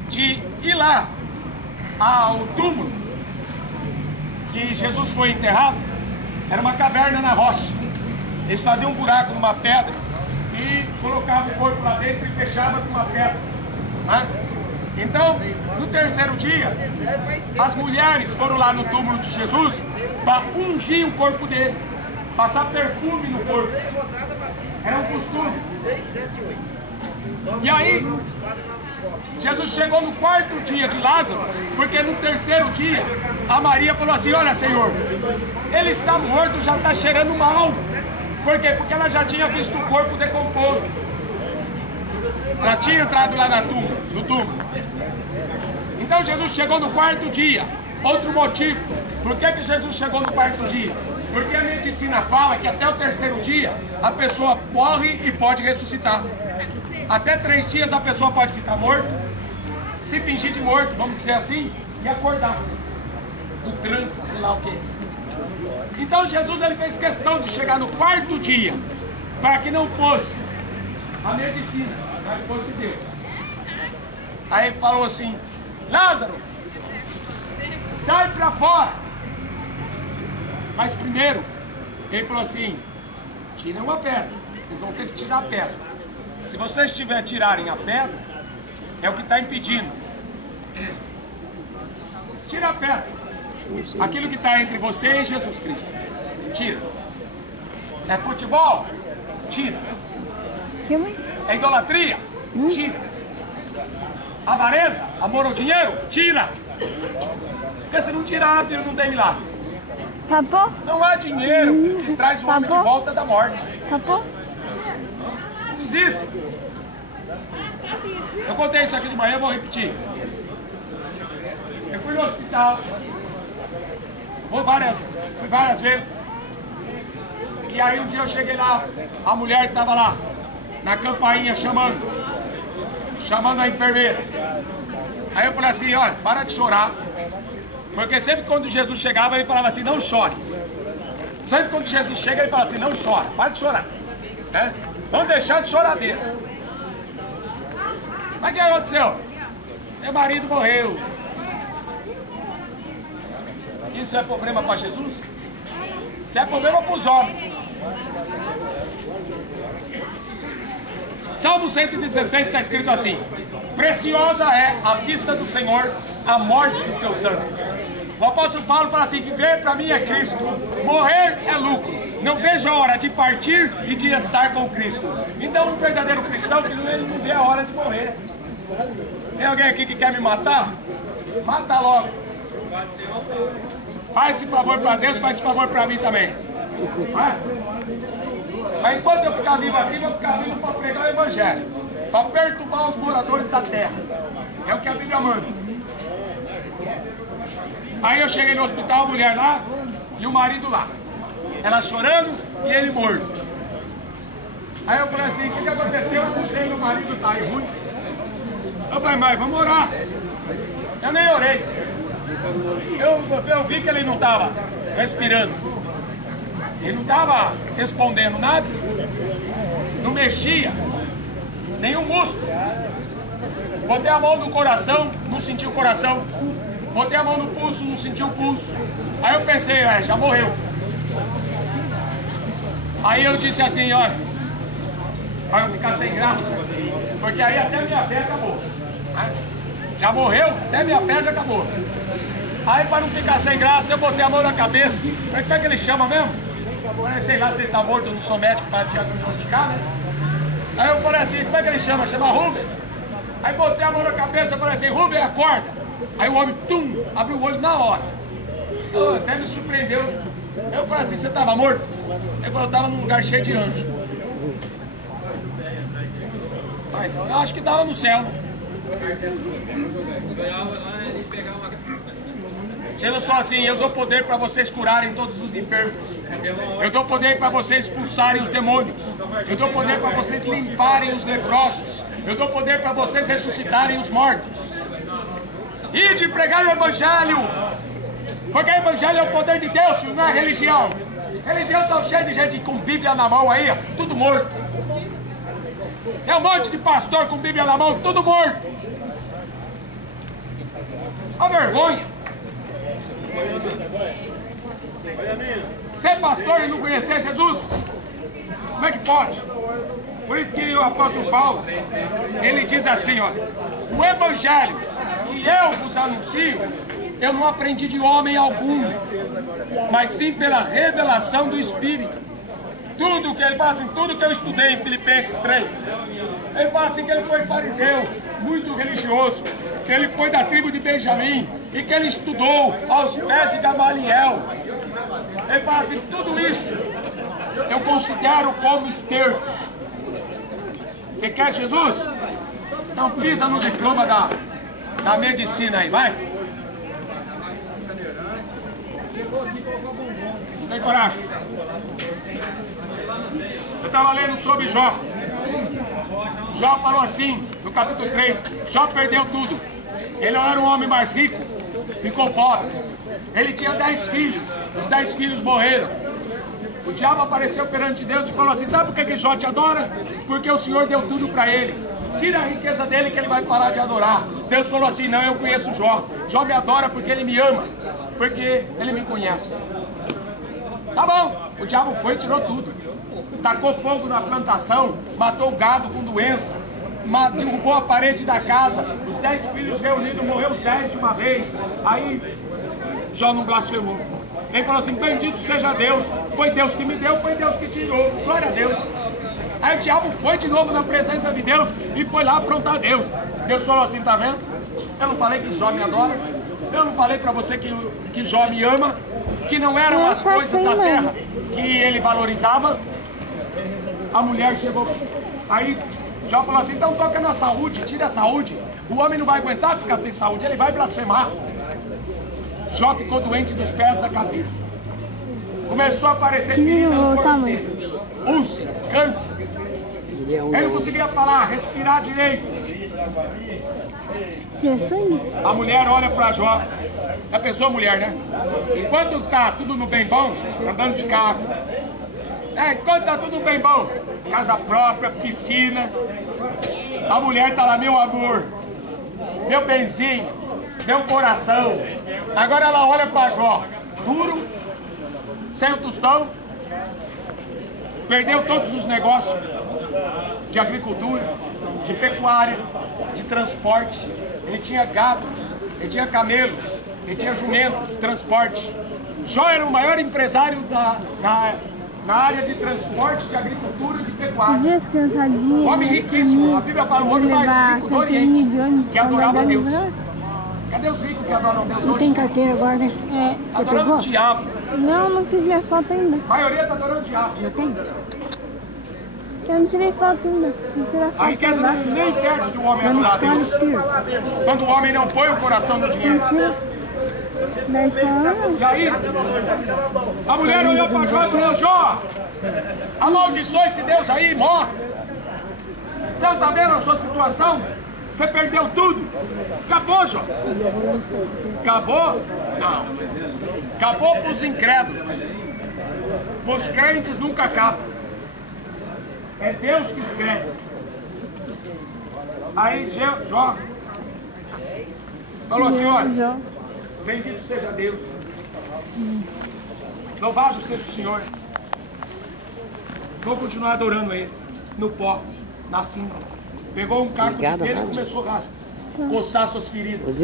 de ir lá ao túmulo que Jesus foi enterrado. Era uma caverna na rocha. Eles faziam um buraco numa pedra e colocavam o corpo lá dentro e fechavam com uma pedra. Né? Então, no 3º dia, as mulheres foram lá no túmulo de Jesus para ungir o corpo dele, passar perfume no corpo. Era um costume. E aí, Jesus chegou no quarto dia de Lázaro, porque no terceiro dia a Maria falou assim: olha, Senhor, ele está morto, já está cheirando mal. Por quê? Porque ela já tinha visto o corpo decomposto. Ela tinha entrado lá no túmulo. Então Jesus chegou no quarto dia. Outro motivo. Por que Jesus chegou no quarto dia? Porque a medicina fala que até o terceiro dia a pessoa morre e pode ressuscitar. Até 3 dias a pessoa pode ficar morta, se fingir de morto, vamos dizer assim, e acordar. No transe, sei lá o quê. Então Jesus ele fez questão de chegar no quarto dia, para que não fosse a medicina, para que fosse Deus. Aí ele falou assim: Lázaro, sai para fora. Mas primeiro, ele falou assim: tira uma pedra, vocês vão ter que tirar a pedra. Se vocês tirarem a pedra, é o que está impedindo. Tira a pedra. Aquilo que está entre você e Jesus Cristo. Tira. É futebol? Tira. É idolatria? Tira. Avareza? Amor ao dinheiro? Tira. Porque se não tirar, filho, não tem milagre. Papo? Não há dinheiro que traz o homem de volta da morte. Papo? Não existe. Eu contei isso aqui de manhã, vou repetir. Eu fui no hospital. Fui várias vezes. E aí um dia eu cheguei lá, a mulher estava lá, na campainha chamando a enfermeira. Aí eu falei assim: olha, para de chorar. Porque sempre quando Jesus chegava, ele falava assim: não chores. Sempre quando Jesus chega, ele fala assim: não chora, para de chorar. É? Vamos deixar de choradeira. Mas o que aconteceu? Meu marido morreu. Isso é problema para Jesus? Isso é problema para os homens. Salmo 116 está escrito assim: preciosa é à vista do Senhor a morte dos seus santos. O apóstolo Paulo fala assim: viver para mim é Cristo, morrer é lucro. Não vejo a hora de partir e de estar com Cristo. Então, um verdadeiro cristão, ele não vê a hora de morrer. Tem alguém aqui que quer me matar? Mata logo. Faz esse favor para Deus, faz esse favor para mim também. Mas enquanto eu ficar vivo aqui, eu vou ficar vivo para pregar o Evangelho, para perturbar os moradores da terra. É o que a Bíblia manda. Aí eu cheguei no hospital, a mulher lá e o marido lá. Ela chorando e ele morto. Aí eu falei assim: o que aconteceu? Eu não sei, meu marido está aí ruim. Eu falei: mas vamos orar. Eu nem orei. Eu vi que ele não estava respirando. Ele não estava respondendo nada. Não mexia. Nenhum músculo. Botei a mão no coração, não senti o coração. Botei a mão no pulso, não senti o pulso. Aí eu pensei: já morreu. Aí eu disse assim: olha, vai ficar sem graça, porque aí até minha fé acabou. Já morreu, até minha fé já acabou. Aí para não ficar sem graça, eu botei a mão na cabeça. Mas como é que ele chama mesmo? Sei lá se ele tá morto, eu não sou médico para diagnosticar, né? Aí eu falei assim: como é que ele chama? Chama Rubem. Aí botei a mão na cabeça e falei assim: Rubem, acorda. Aí o homem, abriu o olho na hora. Até me surpreendeu. Eu falei assim: você estava morto? Ele falou: eu estava num lugar cheio de anjos. Então eu acho que estava no céu. Jesus falou assim: eu dou poder para vocês curarem todos os enfermos. Eu dou poder para vocês expulsarem os demônios. Eu dou poder para vocês limparem os leprosos. Eu dou poder para vocês ressuscitarem os mortos. E de pregar o Evangelho. Porque o Evangelho é o poder de Deus, não é religião. Religião está cheia de gente com Bíblia na mão aí, tudo morto. Tem um monte de pastor com Bíblia na mão, tudo morto. A vergonha. Ser pastor e não conhecer Jesus? Como é que pode? Por isso que o apóstolo Paulo, ele diz assim, olha: o Evangelho que eu vos anuncio, eu não aprendi de homem algum, mas sim pela revelação do Espírito. tudo que ele fala assim, tudo que eu estudei em Filipenses 3. Ele fala assim que ele foi fariseu, muito religioso, que ele foi da tribo de Benjamim e que ele estudou aos pés de Gamaliel. Ele fala assim, tudo isso eu considero como esterco. Você quer Jesus? Então pisa no diploma da medicina aí, vai. Tem coragem. Eu estava lendo sobre Jó. Jó falou assim, no capítulo 3, Jó perdeu tudo. Ele não era o homem mais rico, ficou pobre. Ele tinha 10 filhos, os 10 filhos morreram. O diabo apareceu perante Deus e falou assim, sabe por que Jó te adora? Porque o Senhor deu tudo para ele. Tira a riqueza dele que ele vai parar de adorar. Deus falou assim, não, eu conheço Jó. Jó me adora porque ele me ama, porque ele me conhece. Tá bom, o diabo foi e tirou tudo. Tacou fogo na plantação, matou o gado com doença, derrubou a parede da casa, os 10 filhos reunidos, morreu os 10 de uma vez. Aí Jó não blasfemou. Ele falou assim, bendito seja Deus, foi Deus que me deu, foi Deus que tirou, glória a Deus. Aí o diabo foi de novo na presença de Deus e foi lá afrontar Deus. Deus falou assim, tá vendo? Eu não falei que Jó me adora, eu não falei pra você que Jó me ama, que não eram as coisas da terra que ele valorizava. A mulher chegou, aí Jó falou assim, então toca na saúde, tira a saúde. O homem não vai aguentar ficar sem saúde, ele vai blasfemar. Jó ficou doente dos pés à cabeça. Começou a aparecer ferida no corpo inteiro. Úlceras, cânceres. Ele não conseguia falar, respirar direito. A mulher olha para Jó. Já pensou, mulher, né? Enquanto tá tudo no bem bom, andando de carro. Enquanto tá tudo bem bom, casa própria, piscina. A mulher tá lá, meu amor, meu benzinho, meu coração. Agora ela olha para Jó, duro, sem o tostão, perdeu todos os negócios de agricultura, de pecuária, de transporte. Ele tinha gados, ele tinha camelos, ele tinha jumentos, transporte. Jó era o maior empresário na área de transporte, de agricultura e de pecuária. Homem riquíssimo. A Bíblia fala o homem mais rico do Oriente, que adorava a Deus. Cadê os ricos que adoram a Deus hoje? Não tem carteira agora, né? Adorando o diabo. Não, não fiz minha foto ainda. A maioria está adorando o diabo. Já tem? Eu não tirei foto ainda. A riqueza nem perde de um homem adorar a Deus. Quando o homem não põe o coração no dinheiro. Da escola não. E aí, a mulher olhou para Jó e falou, Jó, amaldiçoa esse Deus aí e morre. Você não está vendo a sua situação? Você perdeu tudo. Acabou, Jó. Acabou? Não. Acabou para os incrédulos. Para os crentes nunca acaba. É Deus que escreve. Aí Jó falou assim, olha, bendito seja Deus. Louvado seja o Senhor. Vou continuar adorando Ele. No pó, na cinza. Pegou um caco de pelo e começou a coçar suas feridas.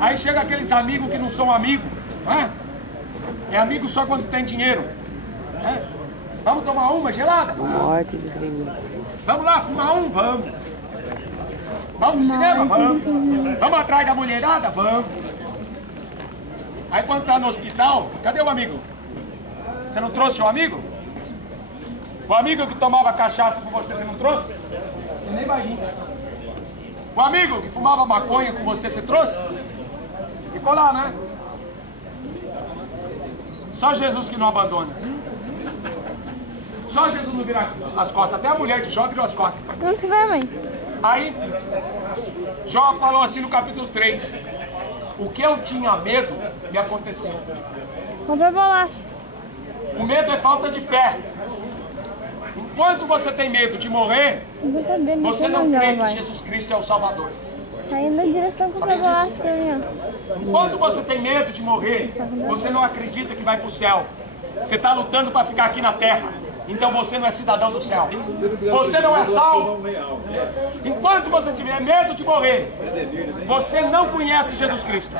Aí chega aqueles amigos que não são amigos. Né? É amigo só quando tem dinheiro. Né? Vamos tomar uma gelada? Morte de crime. Vamos lá fumar um? Vamos. Vamos pro cinema? Vamos. Vamos atrás da mulherada? Vamos. Aí quando tá no hospital, cadê o amigo? Você não trouxe o amigo? O amigo que tomava cachaça com você não trouxe? Você nem vai vir. O amigo que fumava maconha com você trouxe? Ficou lá, né? Só Jesus que não abandona. Só Jesus não vira as costas. Até a mulher de Jó virou as costas. Onde você vai, mãe? Aí, Jó falou assim no capítulo 3. O que eu tinha medo, me aconteceu. Compra bolacha. O medo é falta de fé. Enquanto você tem medo de morrer, você não crê que Jesus Cristo é o Salvador. Tá indo na direção comprar bolacha pra mim, ó. Enquanto você tem medo de morrer, você não acredita que vai para o céu. Você está lutando para ficar aqui na terra. Então você não é cidadão do céu. Você não é salvo. Enquanto você tiver medo de morrer, você não conhece Jesus Cristo.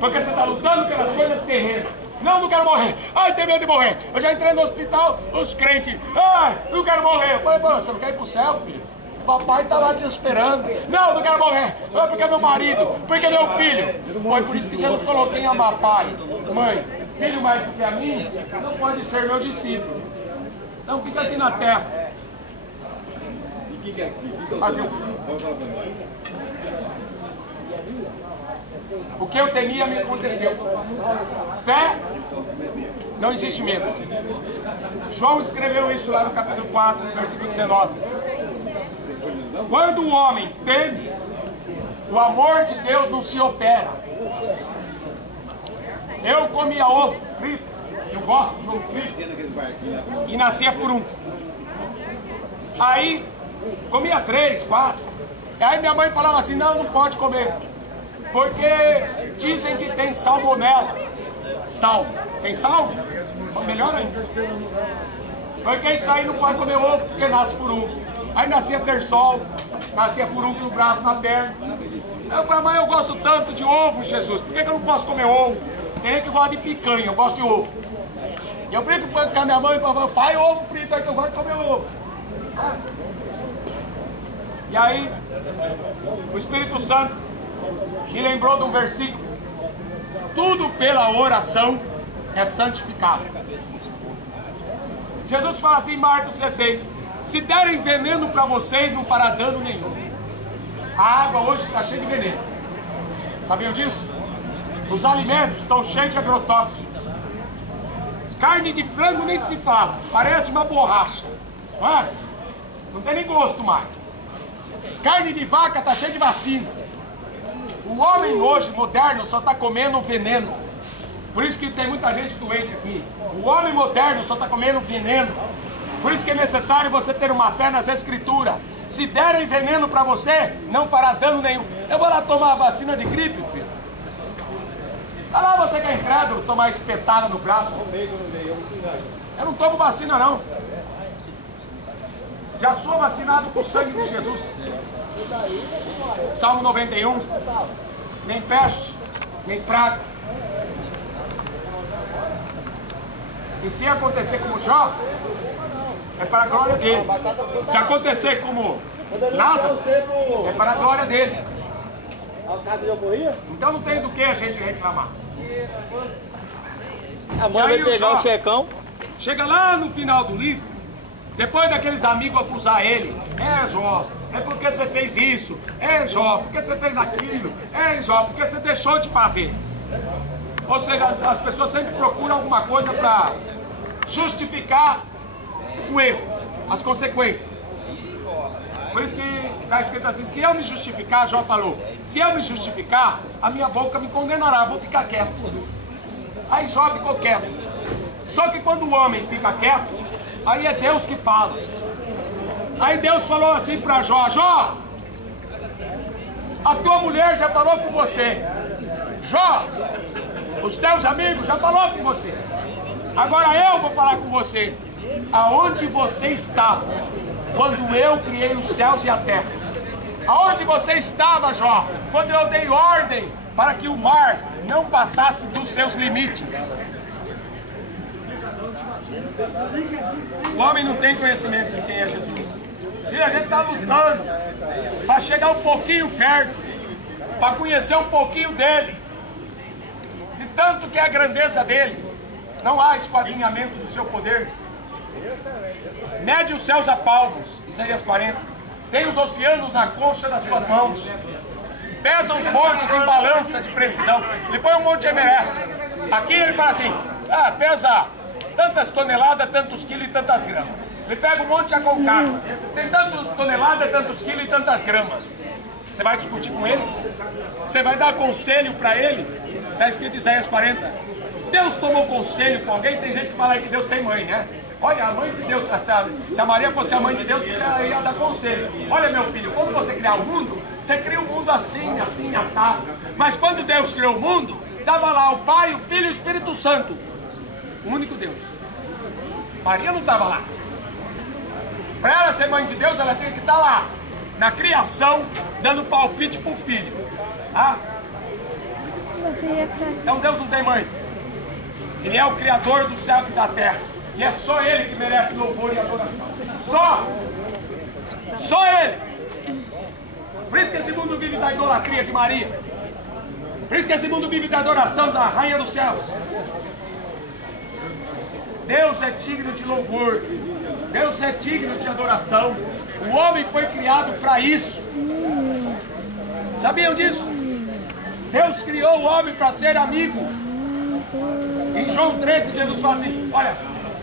Porque você está lutando pelas coisas terrenas. Não quero morrer. Ai, tem medo de morrer. Eu já entrei no hospital, os crentes. Ai, não quero morrer. Eu falei, pô, você não quer ir pro céu, filho? Papai tá lá te esperando. Não quero morrer. Não, porque é meu marido, porque é meu filho. Foi por isso que Jesus falou, quem ama pai, mãe, filho mais do que a mim, não pode ser meu discípulo. Então fica aqui na terra. Fazia o que eu temia me aconteceu. Fé, não existe medo. João escreveu isso lá no capítulo 4, versículo 19. Quando o homem teme, o amor de Deus não se opera. Eu comia ovo frito, eu gosto de ovo frito, e nascia furunco. Aí, comia 3, 4. Aí minha mãe falava assim, não pode comer. Porque dizem que tem salmonela. Sal. Tem sal? Melhor ainda. Porque isso aí não pode comer ovo, porque nasce furunco. Aí nascia terçol, nascia furunco no braço, na perna. Eu falei, mãe, eu gosto tanto de ovo, Jesus. Por que eu não posso comer ovo? Tem gente que gosta de picanha, eu gosto de ovo. E eu brinco com a minha mãe e falo, faz ovo frito aí que eu gosto de comer ovo. E aí, o Espírito Santo me lembrou de um versículo. Tudo pela oração é santificado. Jesus fala assim em Marcos 16, se derem veneno para vocês, não fará dano nenhum. A água hoje está cheia de veneno. Sabiam disso? Os alimentos estão cheios de agrotóxicos. Carne de frango nem se fala, parece uma borracha. Não é? Não tem nem gosto mais. Carne de vaca está cheia de vacina. O homem hoje, moderno, só está comendo veneno. Por isso que tem muita gente doente aqui. O homem moderno só está comendo veneno. Por isso que é necessário você ter uma fé nas Escrituras. Se derem veneno para você, não fará dano nenhum. Eu vou lá tomar a vacina de gripe, filho. Vai lá você que é incrédulo, tomar espetada no braço. Eu não tomo vacina, não. Já sou vacinado com o sangue de Jesus. Salmo 91. Nem peste, nem praga. E se acontecer como Jó, é para a glória dele. Se acontecer como Lázaro, é para a glória dele. Então não tem do que a gente reclamar. A mãe vai pegar o checão. Chega lá no final do livro, depois daqueles amigos acusar ele. É, Jó, é porque você fez isso. É, Jó, porque você fez aquilo. É, Jó, porque você deixou de fazer. Ou seja, as pessoas sempre procuram alguma coisa para justificar o erro, as consequências. Por isso que está escrito assim, se eu me justificar, Jó falou, se eu me justificar, a minha boca me condenará, vou ficar quieto. Aí Jó ficou quieto. Só que quando o homem fica quieto, aí é Deus que fala. Aí Deus falou assim para Jó, Jó, a tua mulher já falou com você. Jó, os teus amigos já falou com você. Agora eu vou falar com você. Aonde você estava quando eu criei os céus e a terra? Aonde você estava, Jó, quando eu dei ordem para que o mar não passasse dos seus limites? O homem não tem conhecimento de quem é Jesus. E a gente está lutando para chegar um pouquinho perto, para conhecer um pouquinho dele, de tanto que é a grandeza dele. Não há esquadrinhamento do seu poder. Mede os céus a palmos, Isaías 40. Tem os oceanos na concha das suas mãos. Pesa os montes em balança de precisão. Ele põe um monte Everest. Aqui ele fala assim, pesa tantas toneladas, tantos quilos e tantas gramas. Ele pega um monte Aconcagua. Tem tantas toneladas, tantos quilos e tantas gramas. Você vai discutir com ele? Você vai dar conselho para ele? Está escrito em Isaías 40. Deus tomou conselho com alguém? Tem gente que fala aí que Deus tem mãe, né? Olha, a mãe de Deus, se a Maria fosse a mãe de Deus, ela ia dar conselho. Olha, meu filho, quando você criar o mundo, você cria o mundo assim, assim, assado. Mas quando Deus criou o mundo, estava lá o Pai, o Filho e o Espírito Santo. O único Deus. Maria não estava lá. Para ela ser mãe de Deus, ela tinha que estar lá, na criação, dando palpite para o filho. Então Deus não tem mãe. Ele é o Criador dos céus e da terra. E é só Ele que merece louvor e adoração. Só Ele. Por isso que esse mundo vive da idolatria de Maria. Por isso que esse mundo vive da adoração da Rainha dos Céus. Deus é digno de louvor. Deus é digno de adoração. O homem foi criado para isso. Sabiam disso? Deus criou o homem para ser amigo. Em João 13, Jesus fala assim: olha,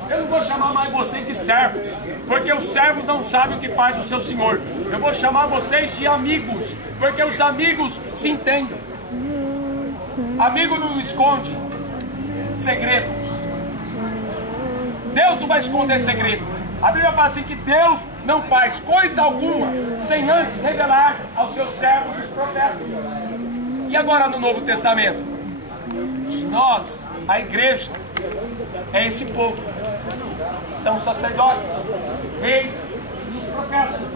eu não vou chamar mais vocês de servos, porque os servos não sabem o que faz o seu senhor. Eu vou chamar vocês de amigos, porque os amigos se entendem. Amigo não esconde segredo. Deus não vai esconder segredo. A Bíblia fala assim que Deus não faz coisa alguma sem antes revelar aos seus servos os profetas. E agora no Novo Testamento? Nós, a igreja, é esse povo. São sacerdotes, reis e os profetas.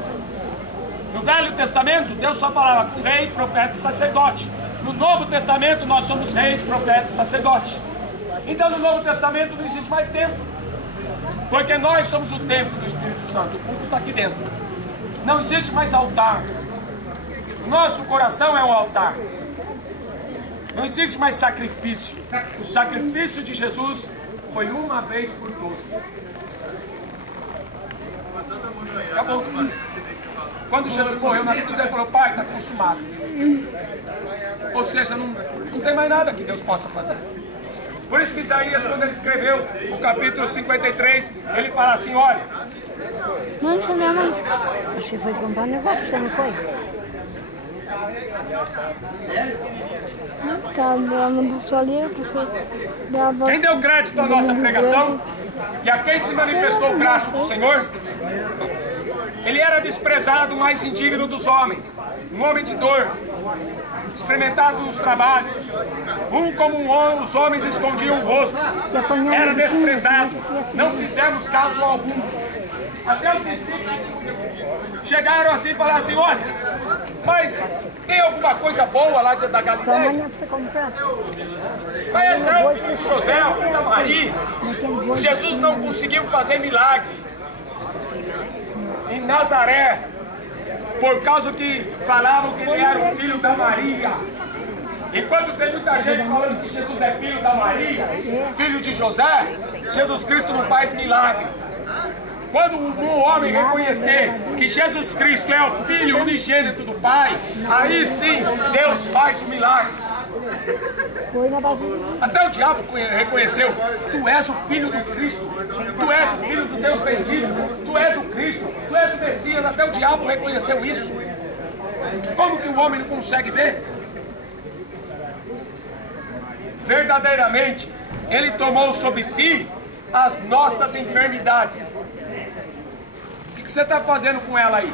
No Velho Testamento, Deus só falava com rei, profeta e sacerdote. No Novo Testamento, nós somos reis, profetas e sacerdote. Então no Novo Testamento não existe mais templo, porque nós somos o templo do Espírito Santo. O culto está aqui dentro. Não existe mais altar. O nosso coração é o altar. Não existe mais sacrifício. O sacrifício de Jesus foi uma vez por todas. Acabou. Quando Jesus morreu na cruz, ele falou: Pai, está consumado. Ou seja, não tem mais nada que Deus possa fazer. Por isso que Isaías, quando ele escreveu o capítulo 53, ele fala assim: olha... Mãe, foi minha mãe. Acho que foi comprar um negócio, você não foi? Não, porque ela não passou ali, porque... Quem deu crédito à nossa pregação e a quem se manifestou o braço do Senhor, ele era desprezado, o mais indigno dos homens, um homem de dor, experimentado nos trabalhos, como os homens escondiam o rosto, era desprezado, não fizemos caso algum. Até os discípulos chegaram assim e falaram assim: olha, mas tem alguma coisa boa lá da Galileia? Mas esse é o filho de José, o filho da Maria. Jesus não conseguiu fazer milagre em Nazaré, por causa que falavam que ele era o filho da Maria. Enquanto tem muita gente falando que Jesus é filho da Maria, filho de José, Jesus Cristo não faz milagre. Quando o homem reconhecer que Jesus Cristo é o Filho unigênito do Pai, aí sim Deus faz o milagre. Até o diabo reconheceu: tu és o Filho do Cristo, tu és o Filho do Deus bendito, tu és o Cristo, tu és o Messias. Até o diabo reconheceu isso. Como que o homem não consegue ver? Verdadeiramente, Ele tomou sobre si as nossas enfermidades. O que você está fazendo com ela aí?